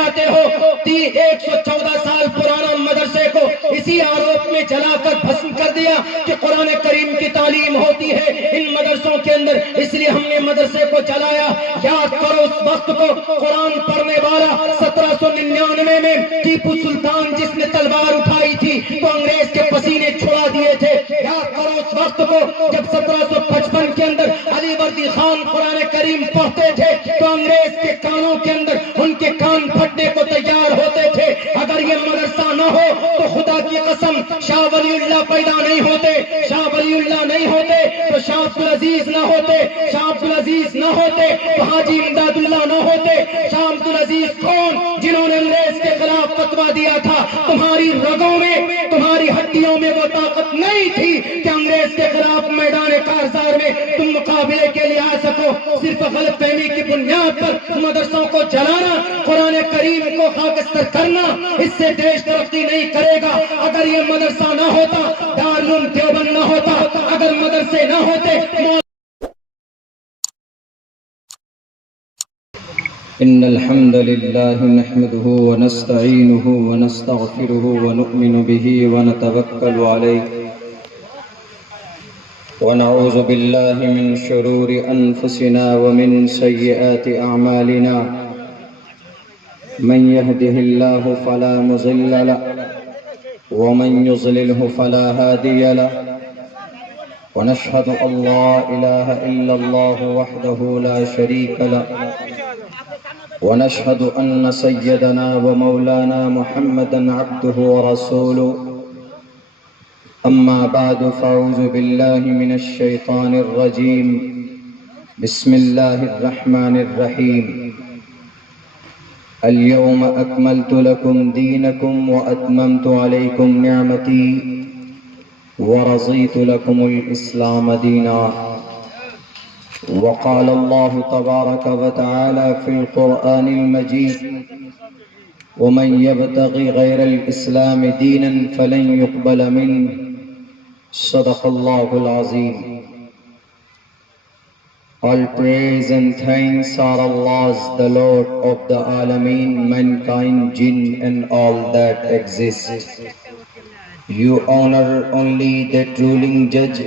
جاتے ہو 114 سال پرانا مدرسے کو اسی آروپ میں جلا کر بھسم کر دیا کہ قرآن کریم کی تعلیم ہوتی ہے ان مدرسوں کے اندر، اس لیے ہم نے مدرسے کو جلایا۔ یاد کرو اس وقت کو، قرآن پڑھنے والا 1799 میں ٹیپو سلطان جس نے تلوار اٹھائی تھی تو انگریز کے پسینے چھڑا دیے تھے۔ یاد کرو اس وقت کو جب 1755 کے اندر علی وردی خان قرآن کریم پڑھتے تھے تو انگریز کے کانوں کے اندر ان کے کان پھٹنے کو تیار ہوتے تھے۔ اگر یہ مدرسہ نہ ہو تو خدا کی قسم شاہ ولی اللہ پیدا نہیں ہوتے، شاہ ولی اللہ نہیں ہوتے تو شاہ عبدالعزیز نہ ہوتے، شاہ عبدالعزیز نہ ہوتے تو حاجی امداد اللہ نہ ہوتے۔ شاہ عبدالعزیز کون؟ جنہوں نے انگریز کے خلاف فتویٰ دیا تھا۔ تمہاری رگوں میں، تمہاری ہڈیوں میں وہ طاقت نہیں تھی کہ انگریز کے خلاف میدان کارزار میں تم مقابلے کے لیے آ سکو۔ صرف غلط فہمی کی بنیاد پر مدرسوں کو جلانا، قرآن کریم کو خاکستر کرنا، اس سے دیش ترقی نہیں کرے گا۔ اگر یہ مدرسہ نہ ہوتا، دارالعلوم دیوبند نہ ہوتا، اگر مدرسے نہ ہوتے، إن الحمد لله نحمده ونستعينه ونستغفره ونؤمن به ونتوكل عليه ونعوذ بالله من شرور أنفسنا ومن سيئات أعمالنا من يهده الله فلا مضل له ومن يضلله فلا هادي له ونشهد أن لا إله إلا الله وحده لا شريك له ونشهد أن سيدنا ومولانا محمدا عبده ورسوله أما بعد فأعوذ بالله من الشيطان الرجيم بسم الله الرحمن الرحيم اليوم أكملت لكم دينكم وأتممت عليكم نعمتي ورضيت لكم الإسلام دينا وقال الله تبارك وتعالى في القرآن المجيد ومن يبتغي غير الإسلام دينا فلن يقبل منه صدق الله العظيم. All praise and thanks are Allah's, the Lord of the Alameen, mankind, jinn and all that exist. You honor only that ruling judge.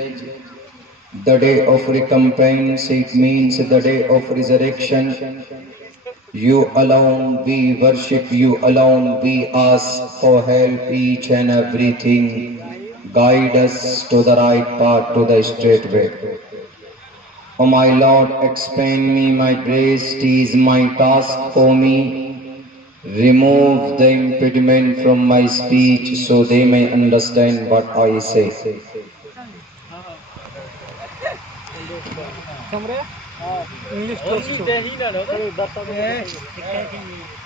The day of recompense, it means the day of resurrection. You alone we worship, you alone we ask for help, each and everything. Guide us to the right path, to the straight way. O my Lord, expand me my grace, 'tis my task for me. Remove the impediment from my speech so they may understand what I say.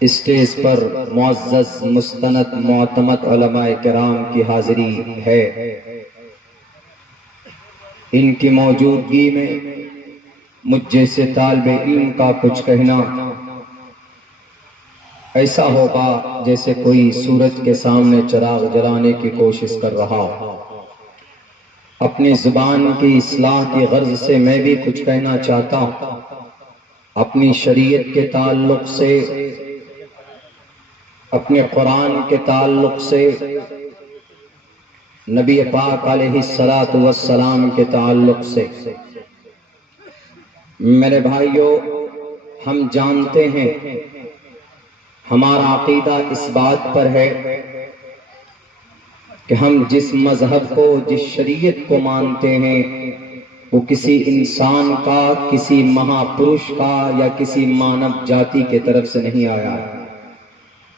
Stage پر معزز مستند معتمد علماء کرام کی حاضری ہے، ان کی موجودگی میں مجھ جیسے طالب علم کا کچھ کہنا ایسا ہوگا جیسے کوئی سورج کے سامنے چراغ جلانے کی کوشش کر رہا ہو۔ اپنی زبان کی اصلاح کی غرض سے میں بھی کچھ کہنا چاہتا ہوں، اپنی شریعت کے تعلق سے، اپنے قرآن کے تعلق سے، نبی پاک علیہ الصلاۃ والسلام کے تعلق سے۔ میرے بھائیوں، ہم جانتے ہیں ہمارا عقیدہ اس بات پر ہے کہ ہم جس مذہب کو، جس شریعت کو مانتے ہیں، وہ کسی انسان کا، کسی مہاپرش کا یا کسی مانو جاتی کے طرف سے نہیں آیا ہے،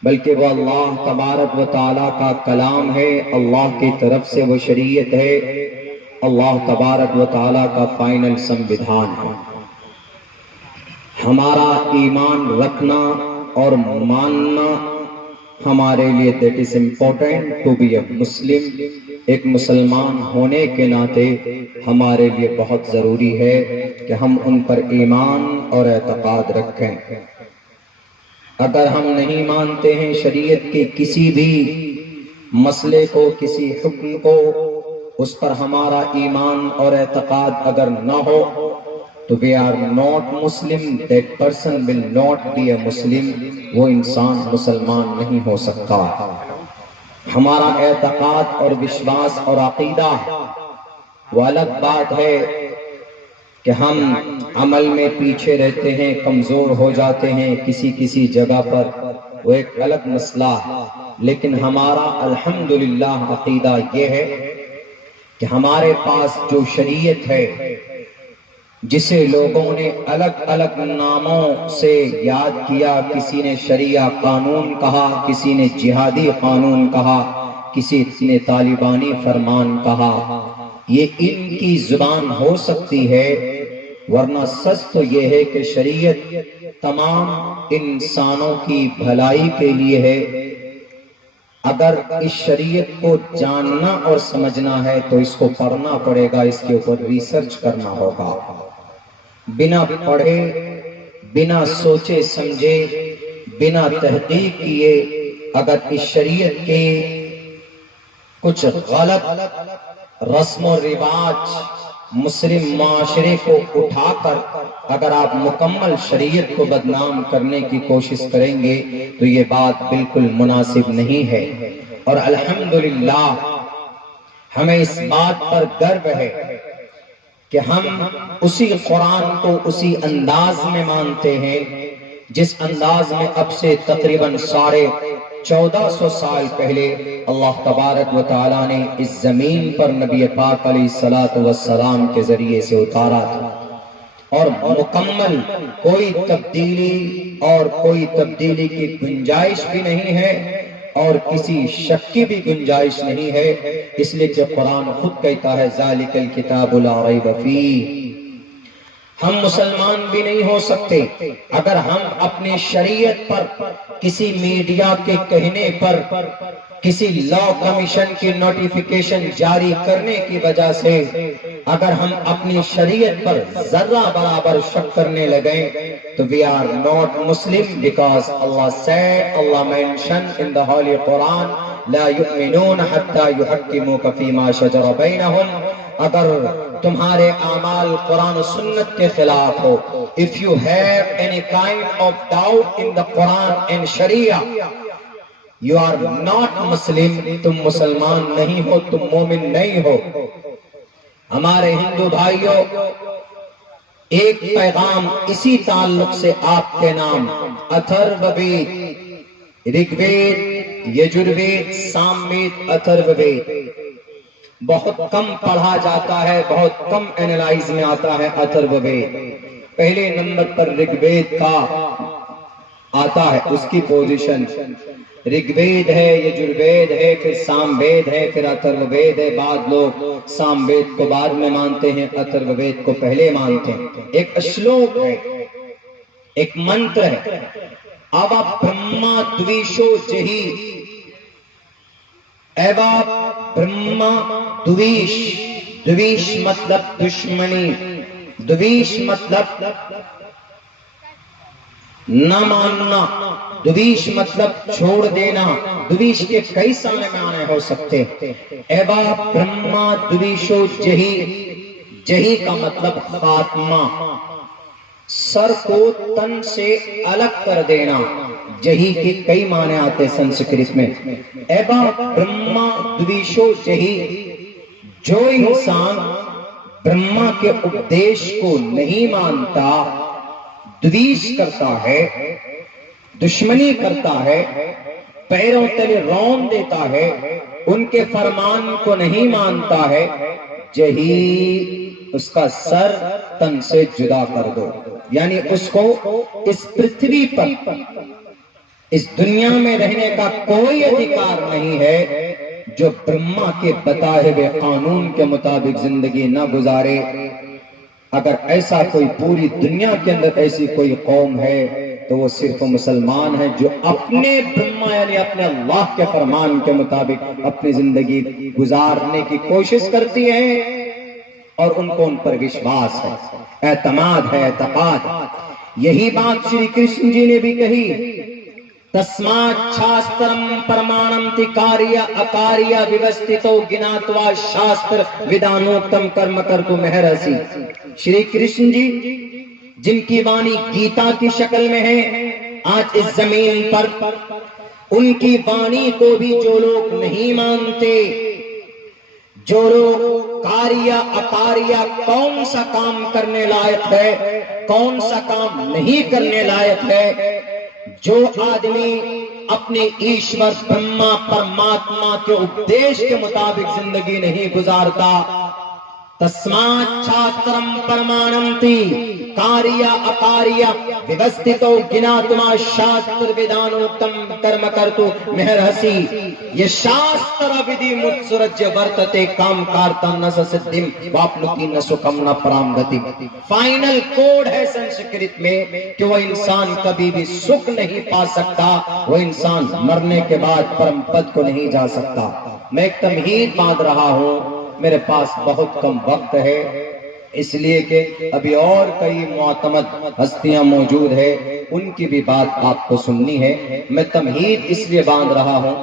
بلکہ وہ اللہ تبارک و تعالیٰ کا کلام ہے، اللہ کی طرف سے وہ شریعت ہے، اللہ تبارک و تعالیٰ کا فائنل سنویدھان ہے۔ ہمارا ایمان رکھنا اور ماننا ہمارے لیے that is important to be a Muslim, ایک مسلمان ہونے کے ناطے ہمارے لیے بہت ضروری ہے کہ ہم ان پر ایمان اور اعتقاد رکھیں۔ اگر ہم نہیں مانتے ہیں شریعت کے کسی بھی مسئلے کو، کسی حکم کو، اس پر ہمارا ایمان اور اعتقاد اگر نہ ہو تو we are not Muslim, that person will not be a Muslim، وہ انسان مسلمان نہیں ہو سکتا۔ ہمارا اعتقاد اور وشواس اور عقیدہ وہ الگ بات ہے کہ ہم عمل میں پیچھے رہتے ہیں، کمزور ہو جاتے ہیں کسی جگہ پر، وہ ایک الگ مسئلہ، لیکن ہمارا الحمدللہ عقیدہ یہ ہے کہ ہمارے پاس جو شریعت ہے، جسے لوگوں نے الگ الگ ناموں سے یاد کیا، کسی نے شریعہ قانون کہا، کسی نے جہادی قانون کہا، کسی نے طالبانی فرمان کہا، یہ ان کی زبان ہو سکتی ہے، ورنہ سچ تو یہ ہے کہ شریعت تمام انسانوں کی بھلائی کے لیے ہے۔ اگر اس شریعت کو جاننا اور سمجھنا ہے تو اس کو پڑھنا پڑے گا، اس کے اوپر ریسرچ کرنا ہوگا۔ بنا پڑھے، بنا سوچے سمجھے، بنا تحقیق کیے اگر اس شریعت کے کچھ غلط رسم و رواج مسلم معاشرے کو اٹھا کر اگر آپ مکمل شریعت کو بدنام کرنے کی کوشش کریں گے تو یہ بات بالکل مناسب نہیں ہے۔ اور الحمدللہ ہمیں اس بات پر گرو ہے کہ ہم اسی قرآن کو اسی انداز میں مانتے ہیں جس انداز میں اب سے تقریباً 1450 سال پہلے اللہ تبارک و تعالیٰ نے اس زمین پر نبی پاک علیہ الصلاۃ والسلام کے ذریعے سے اتارا تھا، اور مکمل کوئی تبدیلی اور کوئی تبدیلی کی گنجائش بھی نہیں ہے اور کسی شک کی بھی گنجائش نہیں ہے، اس لیے کہ قرآن خود کہتا ہے ذالک الکتاب لا ریب فیہ۔ ہم مسلمان بھی نہیں ہو سکتے اگر ہم اپنی شریعت پر کسی میڈیا کے کہنے پر، کسی لا کمیشن کی نوٹیفیکیشن جاری کرنے کی وجہ سے اگر ہم اپنی شریعت پر ذرہ برابر شک کرنے لگیں تو we are not Muslim, because Allah said, Allah mentioned in the Holy Quran, لا يؤمنون حتى يحكموك فيما شجر بينهم۔ اگر تمہارے اعمال قرآن و سنت کے خلاف ہو، if you have any kind of doubt in the Quran and Sharia, you are not Muslim، تم مسلمان نہیں ہو، تم مومن نہیں ہو۔ ہمارے ہندو بھائیوں، ایک پیغام اسی تعلق سے آپ کے نام اتھرو وید، رگ وید، یجروید، سام وید، اتھرو وید بہت کم پڑھا جاتا ہے، بہت کم اینالائز میں آتا ہے اتھرو وید۔ پہلے نمبر پر رگ وید کا آتا ہے، اس کی پوزیشن رگ وید ہے، یجروید ہے، پھر سام وید ہے، پھر اتھرو وید ہے۔ بعض لوگ سام وید کو بعد میں مانتے ہیں، اتھرو وید کو پہلے مانتے ہیں۔ ایک اشلوک ہے، ایک منتر ہے اب برہما دویشو جہی، ایوا برہما دویش، دویش مطلب دشمنی، دویش مطلب نہ ماننا، دویش مطلب چھوڑ دینا، دویش کے کئی سارے معنی ہو سکتے۔ ایوا برہما دویشو جہی، جہی کا مطلب خاتمہ، سر کو تن سے الگ کر دینا، جہی کے کئی معنی آتے سنسکرت میں۔ ایوا برہما دویشو جہی، جو انسان برہما کے اپدیش کو نہیں مانتا، دویش کرتا ہے، دشمنی کرتا ہے، پیروں تلے رون دیتا ہے، ان کے فرمان کو نہیں مانتا ہے، جہی اس کا سر تن سے جدا کر دو، یعنی اس کو اس پرتھوی پر اس دنیا میں رہنے کا کوئی ادھیکار نہیں ہے جو برہما کے بتائے ہوئے قانون کے مطابق زندگی نہ گزارے۔ اگر ایسا کوئی پوری دنیا کے اندر ایسی کوئی قوم ہے تو وہ صرف مسلمان ہیں جو اپنے برہما یعنی اپنے اللہ کے فرمان کے مطابق اپنی زندگی گزارنے کی کوشش کرتی ہے، اور ان کو ان پر وشواس ہے، اعتماد ہے، اعتقاد۔ یہی بات شری کرشن جی نے بھی کہی، تسمات شاسترم پرمانم تی کاریا اکاریا ویوستھتو گناتوا شاستر ودانوکتم کرم کرتو مہرسی۔ شری کرشن جی جن کی وانی گیتا کی شکل میں ہے آج اس زمین پر، ان کی وانی کو بھی جو لوگ نہیں مانتے، جو لوگ کاریا اکاریا کون سا کام کرنے لائق ہے، کون سا کام نہیں کرنے لائق ہے، جو آدمی اپنے ایشور برہما پرماتما کے اپدیش کے مطابق زندگی نہیں گزارتا، تسمات شاسترم پرماننتی کاریا اکاریا ویوستھتو گناتما شاستر ودانوکتم کرم کرتو مہرسی۔ یہ شاستر ودی متسرج ورتتے کام کارتا نس سدھم واپنوتی نسکم نہ پرامگتی۔ فائنل کوڈ ہے سنسکرت میں کہ وہ انسان کبھی بھی سکھ نہیں پا سکتا، وہ انسان مرنے کے بعد پرم پد کو نہیں جا سکتا۔ میں ایک تمہید باندھ رہا ہوں، میرے پاس بہت کم وقت ہے، اس لیے کہ ابھی اور کئی معتمد ہستیاں موجود ہیں، ان کی بھی بات آپ کو سننی ہے۔ میں تمہید اس لیے باندھ رہا ہوں،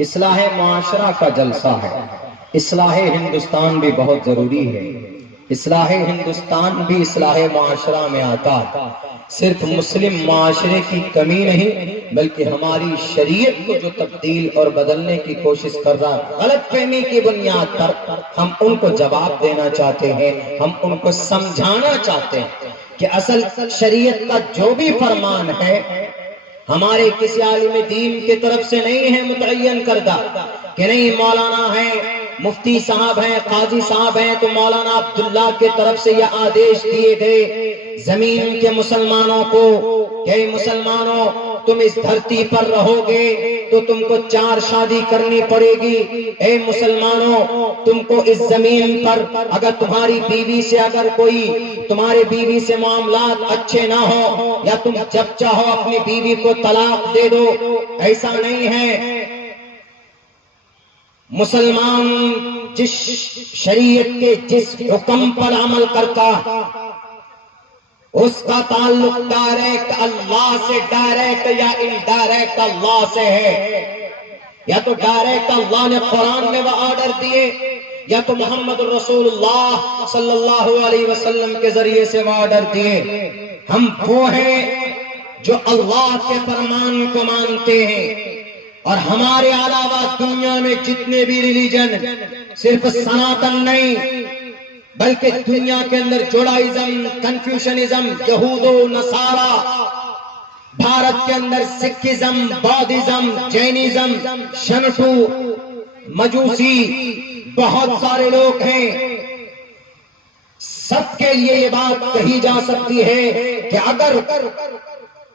اصلاح معاشرہ کا جلسہ ہے، اصلاح ہندوستان بھی بہت ضروری ہے، اصلاح ہندوستان بھی اصلاح معاشرہ میں آتا ہے۔ صرف مسلم معاشرے کی کمی نہیں بلکہ ہماری شریعت کو جو تبدیل اور بدلنے کی کوشش کر رہا ہے، غلط فہمی کی بنیاد پر ہم ان کو جواب دینا چاہتے ہیں، ہم ان کو سمجھانا چاہتے ہیں کہ اصل شریعت کا جو بھی فرمان ہے ہمارے کسی عالم دین کی طرف سے نہیں ہے متعین کردہ، کہ نہیں مولانا ہے، مفتی صاحب ہیں، قاضی صاحب ہیں تو مولانا عبداللہ کے طرف سے یہ آدیش دیے گئے زمین کے مسلمانوں کو کہ مسلمانوں تم اس دھرتی پر رہو گے تو تم کو 4 شادی کرنی پڑے گی، اے مسلمانوں تم کو اس زمین پر اگر تمہاری بیوی سے اگر کوئی تمہارے بیوی سے معاملات اچھے نہ ہو یا تم جب چاہو اپنی بیوی کو طلاق دے دو، ایسا نہیں ہے۔ مسلمان جس شریعت کے جس حکم پر عمل کرتا اس کا تعلق ڈائریکٹ اللہ سے، ڈائریکٹ یا انڈائریکٹ اللہ سے ہے، یا تو ڈائریکٹ اللہ نے قرآن میں وہ آرڈر دیے یا تو محمد رسول اللہ صلی اللہ علیہ وسلم کے ذریعے سے وہ آرڈر دیے۔ ہم وہ ہیں جو اللہ کے فرمان کو مانتے ہیں، اور ہمارے علاوہ دنیا میں جتنے بھی ریلیجن، صرف سناتن نہیں بلکہ دنیا کے اندر جوڈائزم، کنفیوشنزم، یہود و نصارہ، بھارت کے اندر سکھزم، بودھزم، جینزم، شنٹو، مجوسی، بہت سارے لوگ ہیں، سب کے لیے یہ بات کہی جا سکتی ہے کہ اگر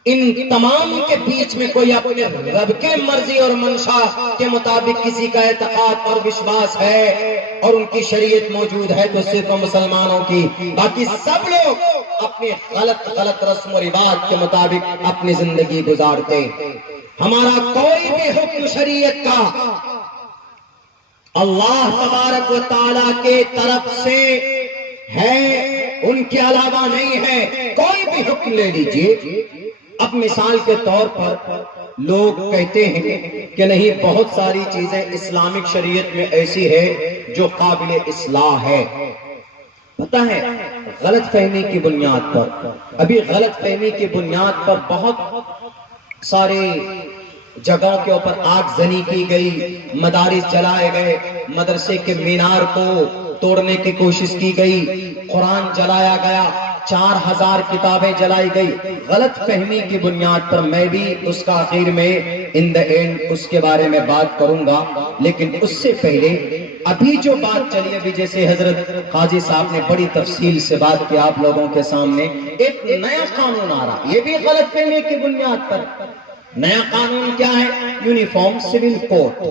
ان تمام کے بیچ میں کوئی اپنے رب کے مرضی اور منشا کے مطابق کسی کا اعتقاد اور وشواس ہے اور ان کی شریعت موجود ہے تو صرف مسلمانوں کی، باقی سب لوگ اپنے غلط رسم و رواج کے مطابق اپنی زندگی گزارتے۔ ہمارا کوئی بھی حکم شریعت کا اللہ تبارک و تعالیٰ کے طرف سے ہے، ان کے علاوہ نہیں ہے۔ کوئی بھی حکم لے لیجئے۔ اب مثال کے طور پر لوگ کہتے ہیں کہ نہیں، بہت ساری چیزیں اسلامک شریعت میں ایسی ہے جو قابل اصلاح ہے۔ پتہ ہے، غلط فہمی کی بنیاد پر، ابھی غلط فہمی کی بنیاد پر بہت سارے جگہوں کے اوپر آگ زنی کی گئی، مدارس جلائے گئے، مدرسے کے مینار کو توڑنے کی کوشش کی گئی، قرآن جلایا گیا، 4000 کتابیں جلائی گئی۔ غلط فہمی کی بنیاد پر میں بھی اس کا آخر میں ان دا اینڈ اس کے بارے میں بات کروں گا، لیکن اس سے پہلے ابھی جو بات چلی، ابھی جیسے حضرت قاضی صاحب نے بڑی تفصیل سے بات کی آپ لوگوں کے سامنے، ایک نیا قانون آ رہا، یہ بھی غلط فہمی کی بنیاد پر۔ نیا قانون کیا ہے؟ Uniform civil code.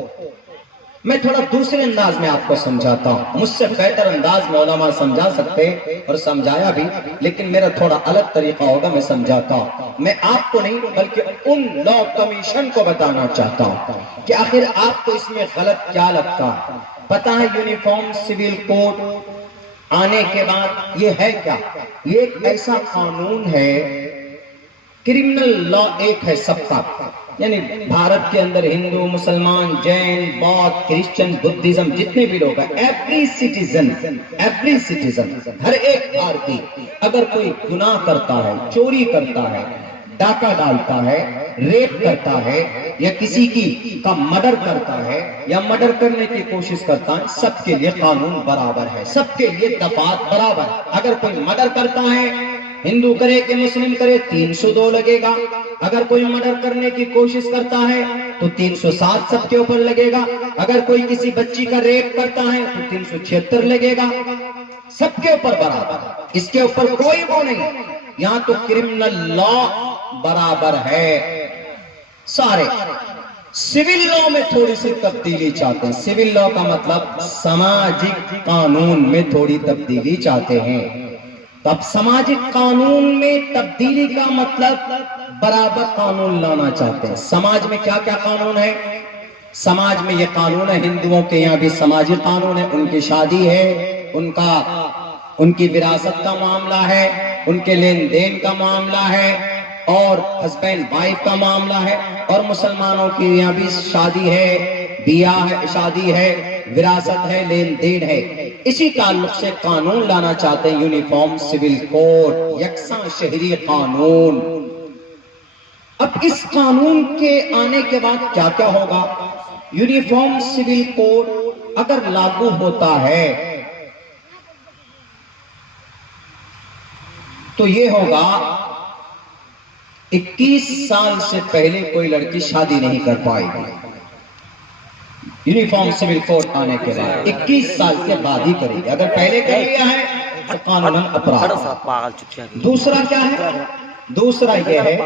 میں تھوڑا دوسرے انداز میں آپ کو سمجھاتا ہوں، مجھ سے بہتر انداز میں علماء سمجھا سکتے اور سمجھایا بھی، لیکن میرا تھوڑا الگ طریقہ ہوگا، میں سمجھاتا ہوں۔ میں آپ کو نہیں بلکہ ان لا کمیشن کو بتانا چاہتا ہوں کہ آخر آپ کو اس میں غلط کیا لگتا ہے۔ پتہ ہے یونیفارم سول کوڈ آنے کے بعد یہ ہے کیا؟ یہ ایک ایسا قانون ہے، کرمنل لا ایک ہے سب کا، یعنی بھارت کے اندر ہندو، مسلمان، جین، بودھ، کرسچن، بدھزم، جتنے بھی لوگ ہیں، ایوری سٹیزن، ہر ایک بھارتی اگر کوئی گناہ کرتا ہے، چوری کرتا ہے، ڈاکہ ڈالتا ہے، ریپ کرتا ہے، یا کسی کا مرڈر کرتا ہے یا مرڈر کرنے کی کوشش کرتا ہے، سب کے لیے قانون برابر ہے، سب کے لیے دفعات برابر۔ اگر کوئی مرڈر کرتا ہے، ہندو کرے کہ مسلم کرے، 302 لگے گا۔ اگر کوئی مرڈر کرنے کی کوشش کرتا ہے تو 307 سب کے اوپر لگے گا۔ اگر کوئی کسی بچی کا ریپ کرتا ہے تو 376 لگے گا، سب کے اوپر برابر، اس کے اوپر کوئی وہ نہیں۔ یہاں تو کرمنل لا برابر ہے سارے۔ سول لا میں تھوڑی سی تبدیلی چاہتے ہیں، سول لا کا مطلب سماجک قانون میں تھوڑی تبدیلی چاہتے ہیں۔ تب سماجک قانون میں تبدیلی کا مطلب برابر قانون لانا چاہتے ہیں۔ سماج میں کیا کیا قانون ہے؟ سماج میں یہ قانون ہے، ہندوؤں کے یہاں بھی سماجی قانون ہے، ان کی شادی ہے، ان کی وراثت کا معاملہ ہے، ان کے لین دین کا معاملہ ہے، اور ہسبینڈ وائف کا معاملہ ہے۔ اور مسلمانوں کے یہاں بھی شادی ہے، بیاہ ہے، شادی ہے، وراثت ہے، لین دین ہے۔ اسی تعلق سے قانون لانا چاہتے ہیں، یونیفارم سول کوڈ، یکساں شہری قانون۔ اب اس قانون کے آنے کے بعد کیا کیا ہوگا؟ یونیفارم سول کوڈ اگر لاگو ہوتا ہے تو یہ ہوگا 21 سال سے پہلے کوئی لڑکی شادی نہیں کر پائے گی۔ یونیفارم سول کوڈ آنے کے بعد 21 سال کے بعد ہی کرے گی، اگر پہلے کر لیا ہے تو قانون اپرادھ۔ دوسرا کیا ہے؟ دوسرا یہ ہے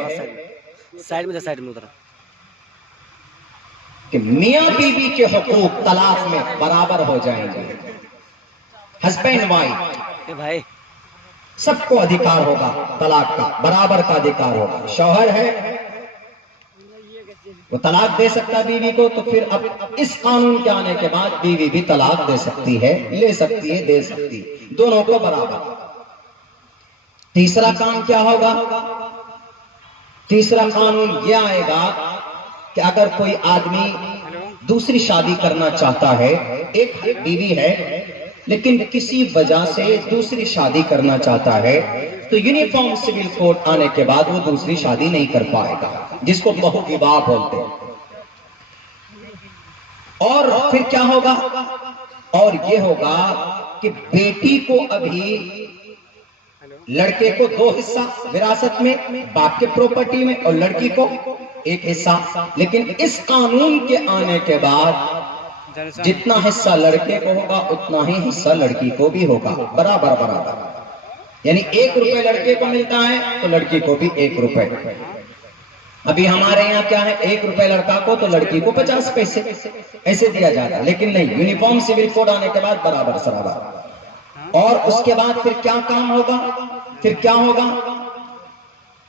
کہ میاں بیوی کے حقوق طلاق میں برابر ہو جائیں گے۔ ہسبینڈ وائف سب کو ادھیکار ہوگا، طلاق کا برابر کا ادھیکار ہوگا۔ شوہر ہے وہ طلاق دے سکتا بیوی کو، تو پھر اب اس قانون کے آنے کے بعد بیوی بھی طلاق دے سکتی ہے، لے سکتی ہے، دے سکتی ہے، دونوں کو برابر۔ تیسرا کام کیا ہوگا؟ تیسرا قانون یہ آئے گا کہ اگر کوئی آدمی دوسری شادی کرنا چاہتا ہے، ایک بیوی ہے لیکن کسی وجہ سے دوسری شادی کرنا چاہتا ہے، تو یونیفارم سول کوڈ آنے کے بعد وہ دوسری شادی نہیں کر پائے گا، جس کو بہو وواہ بولتے ہیں۔ اور پھر کیا ہوگا؟ اور یہ ہوگا کہ بیٹی کو ابھی لڑکے کو 2 حصہ وراثت میں، باپ کے پراپرٹی میں، اور لڑکی کو 1 حصہ۔ لیکن اس قانون کے آنے کے بعد جتنا حصہ لڑکے کو ہوگا اتنا ہی حصہ لڑکی کو بھی ہوگا، برابر برابر۔ یعنی 1 روپے لڑکے کو ملتا ہے تو لڑکی کو بھی 1 روپے۔ ابھی ہمارے یہاں کیا ہے، 1 روپے لڑکا کو تو لڑکی کو 50 پیسے ایسے دیا جاتا ہے، لیکن نہیں، یونیفارم سول کوڈ آنے کے بعد برابر سرابر۔ اور اس کے بعد پھر کیا کام ہوگا، پھر کیا ہوگا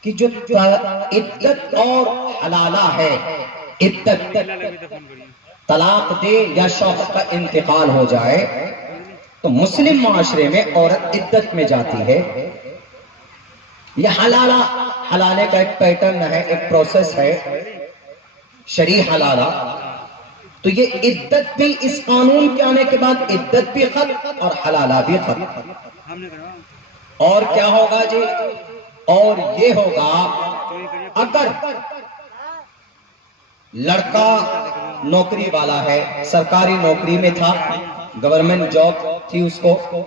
کہ جو عدت اور حلالہ ہے، عدت طلاق دے یا شوہر کا انتقال ہو جائے تو مسلم معاشرے میں عورت عدت میں جاتی ہے۔ یہ حلالے کا ایک پیٹرن ہے، ایک پروسیس ہے، شرعی حلالہ۔ تو یہ عدت بھی اس قانون کے آنے کے بعد عدت بھی ختم اور حلالہ بھی ختم۔ اور کیا ہوگا جی، اور یہ ہوگا اگر لڑکا نوکری والا ہے، سرکاری نوکری میں تھا، گورنمنٹ جاب تھی اس کو،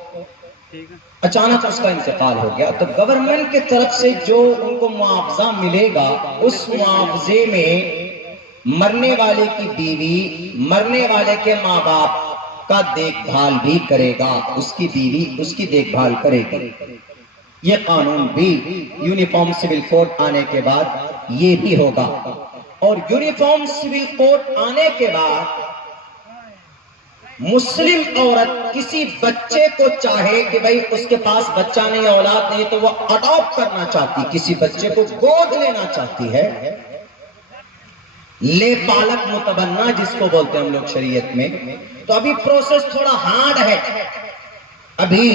اچانک اس کا انتقال ہو گیا، تو گورنمنٹ کی طرف سے جو ان کو معاوضہ ملے گا، اس معاوضے میں مرنے والے کی بیوی مرنے والے کے ماں باپ کا دیکھ بھال بھی کرے گا، اس کی بیوی اس کی دیکھ بھال کرے گی۔ یہ قانون بھی یونیفارم سول کوڈ آنے کے بعد یہ بھی ہوگا۔ اور یونیفارم سول کوڈ آنے کے بعد مسلم عورت کسی بچے کو چاہے کہ بھئی اس کے پاس بچہ نہیں، اولاد نہیں، تو وہ اڈاپٹ کرنا چاہتی، کسی بچے کو گود لینا چاہتی ہے، لے پالک متبنہ جس کو بولتے ہیں ہم لوگ شریعت میں۔ تو ابھی پروسیس تھوڑا ہارڈ ہے ابھی،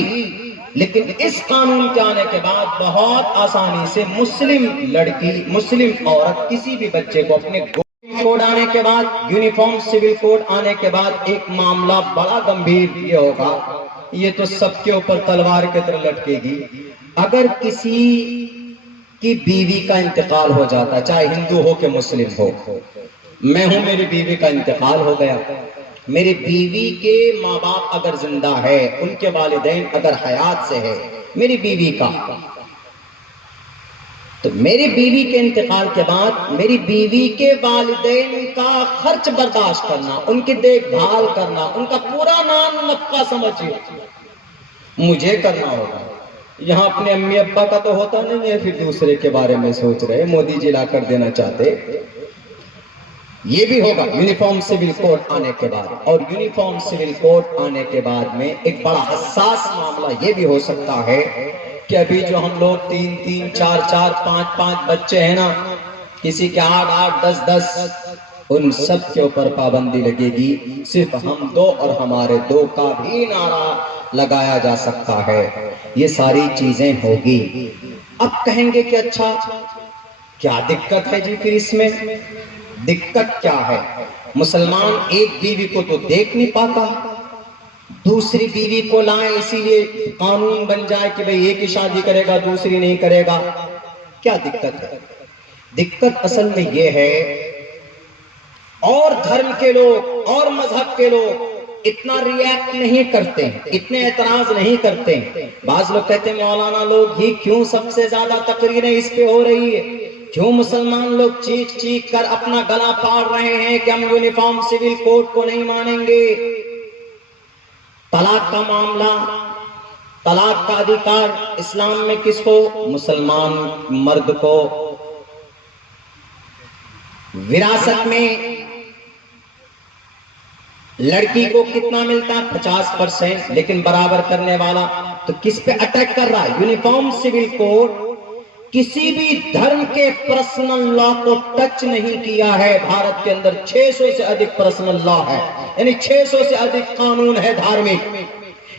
لیکن اس قانون کے آنے کے بعد بہت آسانی سے مسلم لڑکی، مسلم عورت کسی بھی بچے کو اپنے کوڈ آنے کے بعد، یونیفارم سول کوڈ آنے کے بعد ایک معاملہ بڑا گمبھیر یہ ہوگا، یہ تو سب کے اوپر تلوار کی طرح لٹکے گی۔ اگر کسی کی بیوی کا انتقال ہو جاتا، چاہے ہندو ہو کہ مسلم ہو، میں ہوں، میری بیوی کا انتقال ہو گیا، میری بیوی کے ماں باپ اگر زندہ ہے، ان کے والدین اگر حیات سے ہے، میری بیوی کا، تو میری بیوی کے انتقال کے بعد میری بیوی کے والدین کا خرچ برداشت کرنا، ان کی دیکھ بھال کرنا، ان کا پورا نام نفقہ سمجھیے مجھے کرنا ہوگا۔ یہاں اپنے امی ابا کا تو ہوتا نہیں ہے، پھر دوسرے کے بارے میں سوچ رہے، مودی جی لا کر دینا چاہتے۔ یہ بھی ہوگا یونیفارم سول کوڈ آنے کے بعد۔ اور یونیفارم سول کوڈ آنے کے بعد میں ایک بڑا حساس معاملہ یہ بھی ہو سکتا ہے کہ ابھی جو ہم لوگ 3-3 4-4 5-5 بچے ہیں نا، کسی کے 8-8 10-10، ان سب کے اوپر پابندی لگے گی، صرف ہم دو اور ہمارے دو کا بھی نعرہ لگایا جا سکتا ہے۔ یہ ساری چیزیں ہوگی۔ اب کہیں گے کہ اچھا کیا دقت ہے جی پھر اس میں؟ دقت کیا ہے؟ مسلمان ایک بیوی کو تو دیکھ نہیں پاتا، دوسری بیوی کو لائیں اسی لیے قانون بن جائے کہ بھئی ایک ہی شادی کرے گا دوسری نہیں کرے گا۔ کیا دقت ہے؟ دقت اصل میں یہ ہے، اور دھرم کے لوگ اور مذہب کے لوگ اتنا ریاکٹ نہیں کرتے، اتنے اعتراض نہیں کرتے۔ بعض لوگ کہتے ہیں مولانا لوگ ہی کیوں سب سے زیادہ تقریریں اس پہ ہو رہی ہے، کیوں مسلمان لوگ چیخ چیخ کر اپنا گلا پھاڑ رہے ہیں کہ ہم یونیفارم سول کوڈ کو نہیں مانیں گے۔ طلاق کا معاملہ، طلاق کا ادھیکار اسلام میں کس کو؟ مسلمان مرد کو۔ وراثت میں لڑکی کو کتنا ملتا ہے؟ 50%، لیکن برابر کرنے والا تو کس پہ اٹیک کر رہا ہے؟ یونیفارم سول کوڈ کسی بھی دھرم کے پرسنل لا کو ٹچ نہیں کیا ہے۔ بھارت کے اندر 600 سے ادھک پرسنل لا ہے، یعنی 600 سے ادھک قانون ہے دھارمک،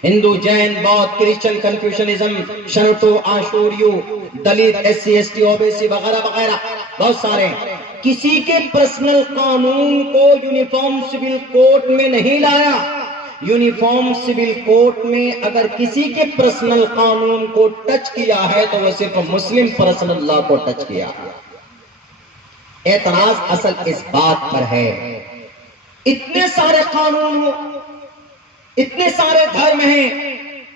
ہندو، جین، بودھ، کرسچن، کنفیوشنزم، شنٹو، آشوریو، Dalit, S C S T, O B C وغیرہ وغیرہ بہت سارے۔ کسی کے پرسنل قانون کو یونیفارم سول کوڈ میں نہیں لایا۔ یونیفارم سول کوڈ میں اگر کسی کے پرسنل قانون کو ٹچ کیا ہے تو وہ صرف مسلم پرسنل لا کو ٹچ کیا۔ اعتراض اصل اس بات پر ہے، اتنے سارے قانون ہو، اتنے سارے دھرم ہیں،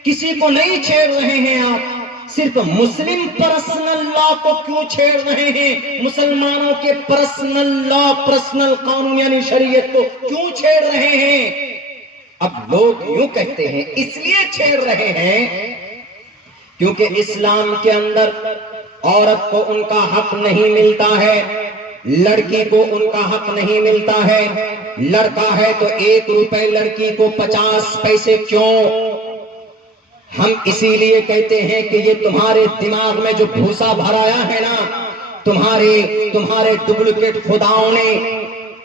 کسی کو نہیں چھیڑ رہے ہیں آپ، صرف مسلم پرسنل لا کو کیوں چھیڑ رہے ہیں؟ مسلمانوں کے پرسنل لا، پرسنل قانون یعنی شریعت کو کیوں چھیڑ رہے ہیں؟ اب لوگ یوں کہتے ہیں اس لیے چھیڑ رہے ہیں کیونکہ اسلام کے اندر عورت کو ان کا حق نہیں ملتا ہے، لڑکی کو ان کا حق نہیں ملتا ہے. لڑکا ہے تو 1 روپے لڑکی کو 50 پیسے کیوں؟ ہم اسی لیے کہتے ہیں کہ یہ تمہارے دماغ میں جو بھوسا بھرایا ہے نا، تمہارے ڈپلیکیٹ خداؤں نے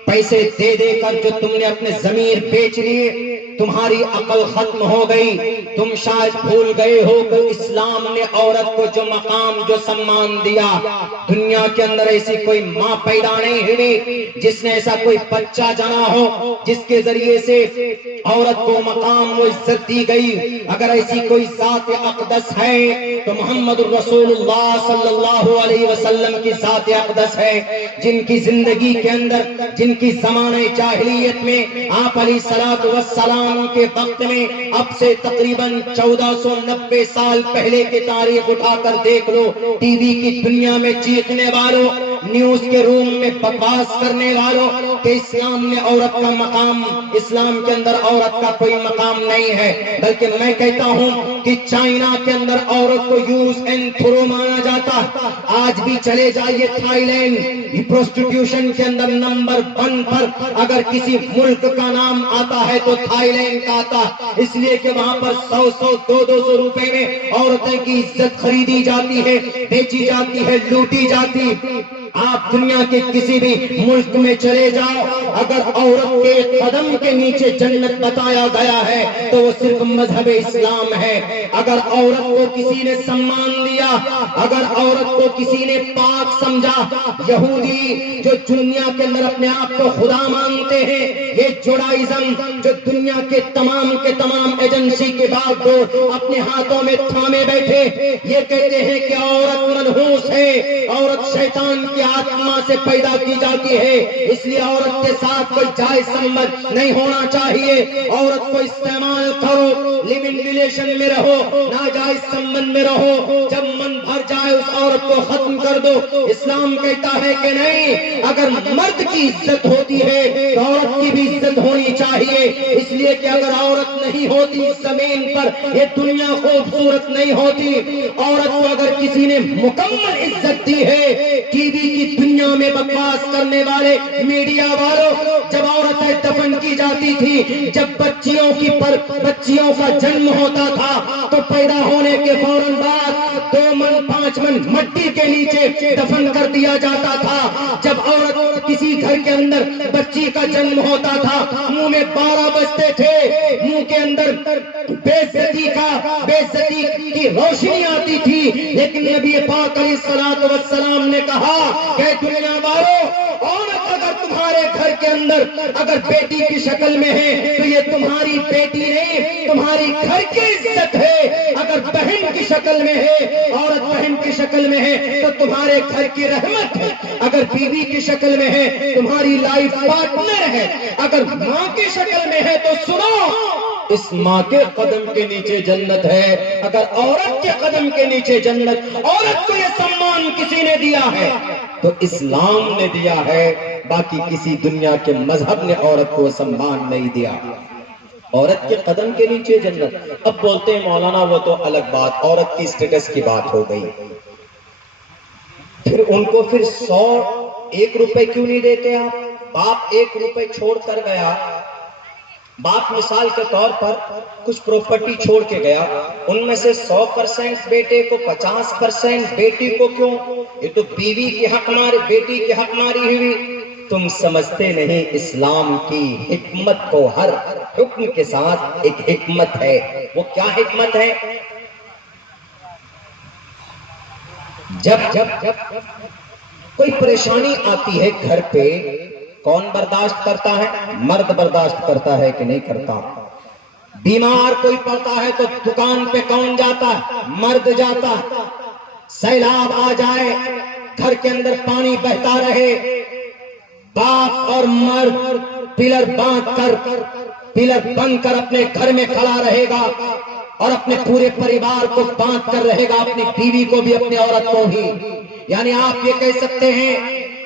پیسے دے دے کر جو تم نے اپنے ضمیر بیچ لیے، تمہاری عقل ختم ہو گئی. تم شاید بھول گئے ہو کہ اسلام نے عورت کو جو مقام جو سمان دیا، دنیا کے اندر ایسی کوئی ماں پیدا نہیں ہوئی جس نے ایسا کوئی بچہ جنا ہو جس کے ذریعے سے عورت کو مقام و عزت دی گئی. اگر ایسی کوئی ذات اقدس ہے تو محمد رسول اللہ صلی اللہ علیہ وسلم کی ذات اقدس ہے، جن کی زندگی کے اندر، جن کی زمانے جاہلیت میں آپ علیہ الصلوۃ والسلام کے وقت میں اب سے تقریباً 1490 سال پہلے کی تاریخ اٹھا کر دیکھ لو. ٹی وی کی دنیا میں چیخنے والوں، نیوز کے روم میں بکواس کرنے والوں کہ اسلام نے عورت کا مقام، اسلام کے اندر عورت کا کوئی مقام نہیں ہے، بلکہ میں کہتا ہوں کہ چائنا کے اندر عورت کو یوز اینڈ تھرو مانا جاتا. آج بھی چلے جائیے تھائی لینڈ، پروسٹیٹیوشن کے اندر نمبر 1 پر اگر کسی ملک کا نام آتا ہے تو تھائی لینڈ کا آتا، اس لیے کہ وہاں پر 100 200 روپے میں عورتیں کی عزت خریدی جاتی ہے، بیچی جاتی ہے، لوٹی جاتی. آپ دنیا کے کسی بھی ملک میں چلے جاؤ، اگر عورت کے قدم کے نیچے جنت بتایا گیا ہے تو وہ صرف مذہب اسلام ہے. اگر عورت کو کسی نے سمان دیا، اگر عورت کو کسی نے پاک سمجھا، یہودی جو دنیا کے اندر اپنے آپ کو خدا مانتے ہیں، یہ جوڈائزم جو دنیا کے تمام ایجنسی کے بعد اپنے ہاتھوں میں تھامے بیٹھے، یہ کہتے ہیں کہ عورت منحوس ہے، عورت شیطان کی آتما سے پیدا کی جاتی ہے، اس لیے عورت کے ساتھ کوئی جائز سمبند نہیں ہونا چاہیے. عورت کو استعمال کرو، لیونگ ریلیشن میں رہو، ناجائز سمبند میں رہو، جب من بھر جائے اس عورت کو ختم کر دو. اسلام کہتا ہے کہ نہیں، اگر مرد کی عزت ہوتی ہے تو عورت کی بھی عزت ہونی چاہیے. اس لیے کہ اگر عورت نہیں ہوتی اس زمین پر یہ دنیا خوبصورت نہیں ہوتی. عورت کو اگر کسی نے مکمل عزت دی ہے، ٹی وی کی دنیا میں بکواس کرنے والے میڈیا والوں، جب عورتیں دفن کی جاتی تھی، جب بچیوں کا جنم ہوتا تھا تو پیدا ہونے کے فوراً بعد 2 من 5 من مٹی کے نیچے دفن کر دیا جاتا تھا. جب عورت کسی گھر کے اندر بچی کا جنم ہوتا تھا، منہ میں 12 بجتے تھے، منہ کے اندر بے عزتی کی روشنی آتی تھی. لیکن نبی پاک علیہ الصلوۃ والسلام نے کہا کہ دنیا والوں، عورت اگر تمہارے گھر کے اندر اگر بیٹی کی شکل میں ہے تو یہ تمہاری بیٹی نہیں، تمہاری گھر کی عزت ہے. اگر بہن کی شکل میں ہے، عورت بہن کی شکل میں ہے تو تمہارے گھر کی رحمت ہے. اگر بیوی کی شکل میں ہے تمہاری لائف پارٹنر ہے. اگر ماں کی شکل میں ہے تو سنو، اس ماں کے قدم کے نیچے جنت ہے. اگر عورت کے قدم کے نیچے جنت، عورت کو یہ سمان کسی نے دیا ہے تو اسلام نے دیا ہے، باقی کسی دنیا کے مذہب نے عورت کو سمان نہیں دیا. عورت کے قدم کے نیچے جنت. اب بولتے ہیں مولانا وہ تو الگ بات، عورت کی اسٹیٹس کی بات ہو گئی، پھر ان کو 100 روپے کیوں نہیں دیتے آپ؟ باپ 1 روپے چھوڑ کر گیا، باپ مثال کے طور پر کچھ پراپرٹی چھوڑ کے گیا، ان میں سے 100% بیٹے کو، 50% بیٹی کو کیوں؟ یہ تو بیوی کی حق ماری، بیٹی کی حق ماری ہوئی. تم سمجھتے نہیں اسلام کی حکمت کو. ہر حکم کے ساتھ ایک حکمت ہے. وہ کیا حکمت ہے؟ جب کوئی پریشانی آتی ہے گھر پہ، کون برداشت کرتا ہے؟ مرد برداشت کرتا ہے کہ نہیں کرتا؟ بیمار کوئی پڑتا ہے تو دکان پہ کون جاتا ہے؟ مرد جاتا. سیلاب آ جائے، گھر کے اندر پانی بہتا رہے، باپ اور مرد پلر بن کر اپنے گھر میں کھڑا رہے گا اور اپنے پورے پریوار کو باندھ کر رہے گا، اپنی بیوی کو بھی، اپنی عورت کو بھی. یعنی آپ یہ کہہ سکتے ہیں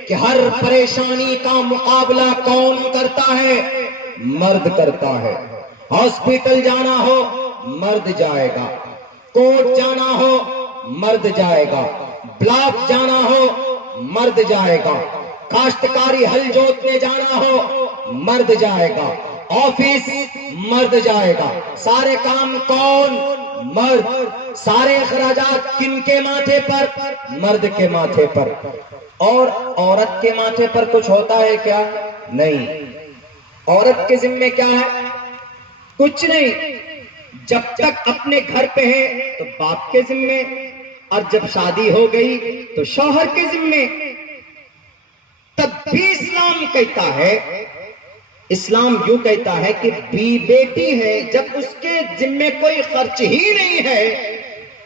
کہ ہر پریشانی کا مقابلہ کون کرتا ہے؟ مرد کرتا ہے. ہاسپٹل جانا ہو مرد جائے گا، کورٹ جانا ہو مرد جائے گا، بلاک جانا ہو مرد جائے گا، کاشتکاری ہل جوتنے جانا ہو مرد جائے گا، آفس مرد جائے گا، سارے کام کون؟ مرد، سارے اخراجات کن کے ماتھے پر؟ مرد کے ماتھے پر۔ اور عورت کے ماتھے پر کچھ ہوتا ہے کیا؟ نہیں۔ عورت کے ذمے کیا ہے؟ کچھ نہیں۔ جب تک اپنے گھر پہ ہے تو باپ کے ذمے، اور جب شادی ہو گئی تو شوہر کے ذمے۔ تب بھی اسلام کہتا ہے، اسلام یوں کہتا ہے کہ بیٹی ہے، جب اس کے ذمے کوئی خرچ ہی نہیں ہے،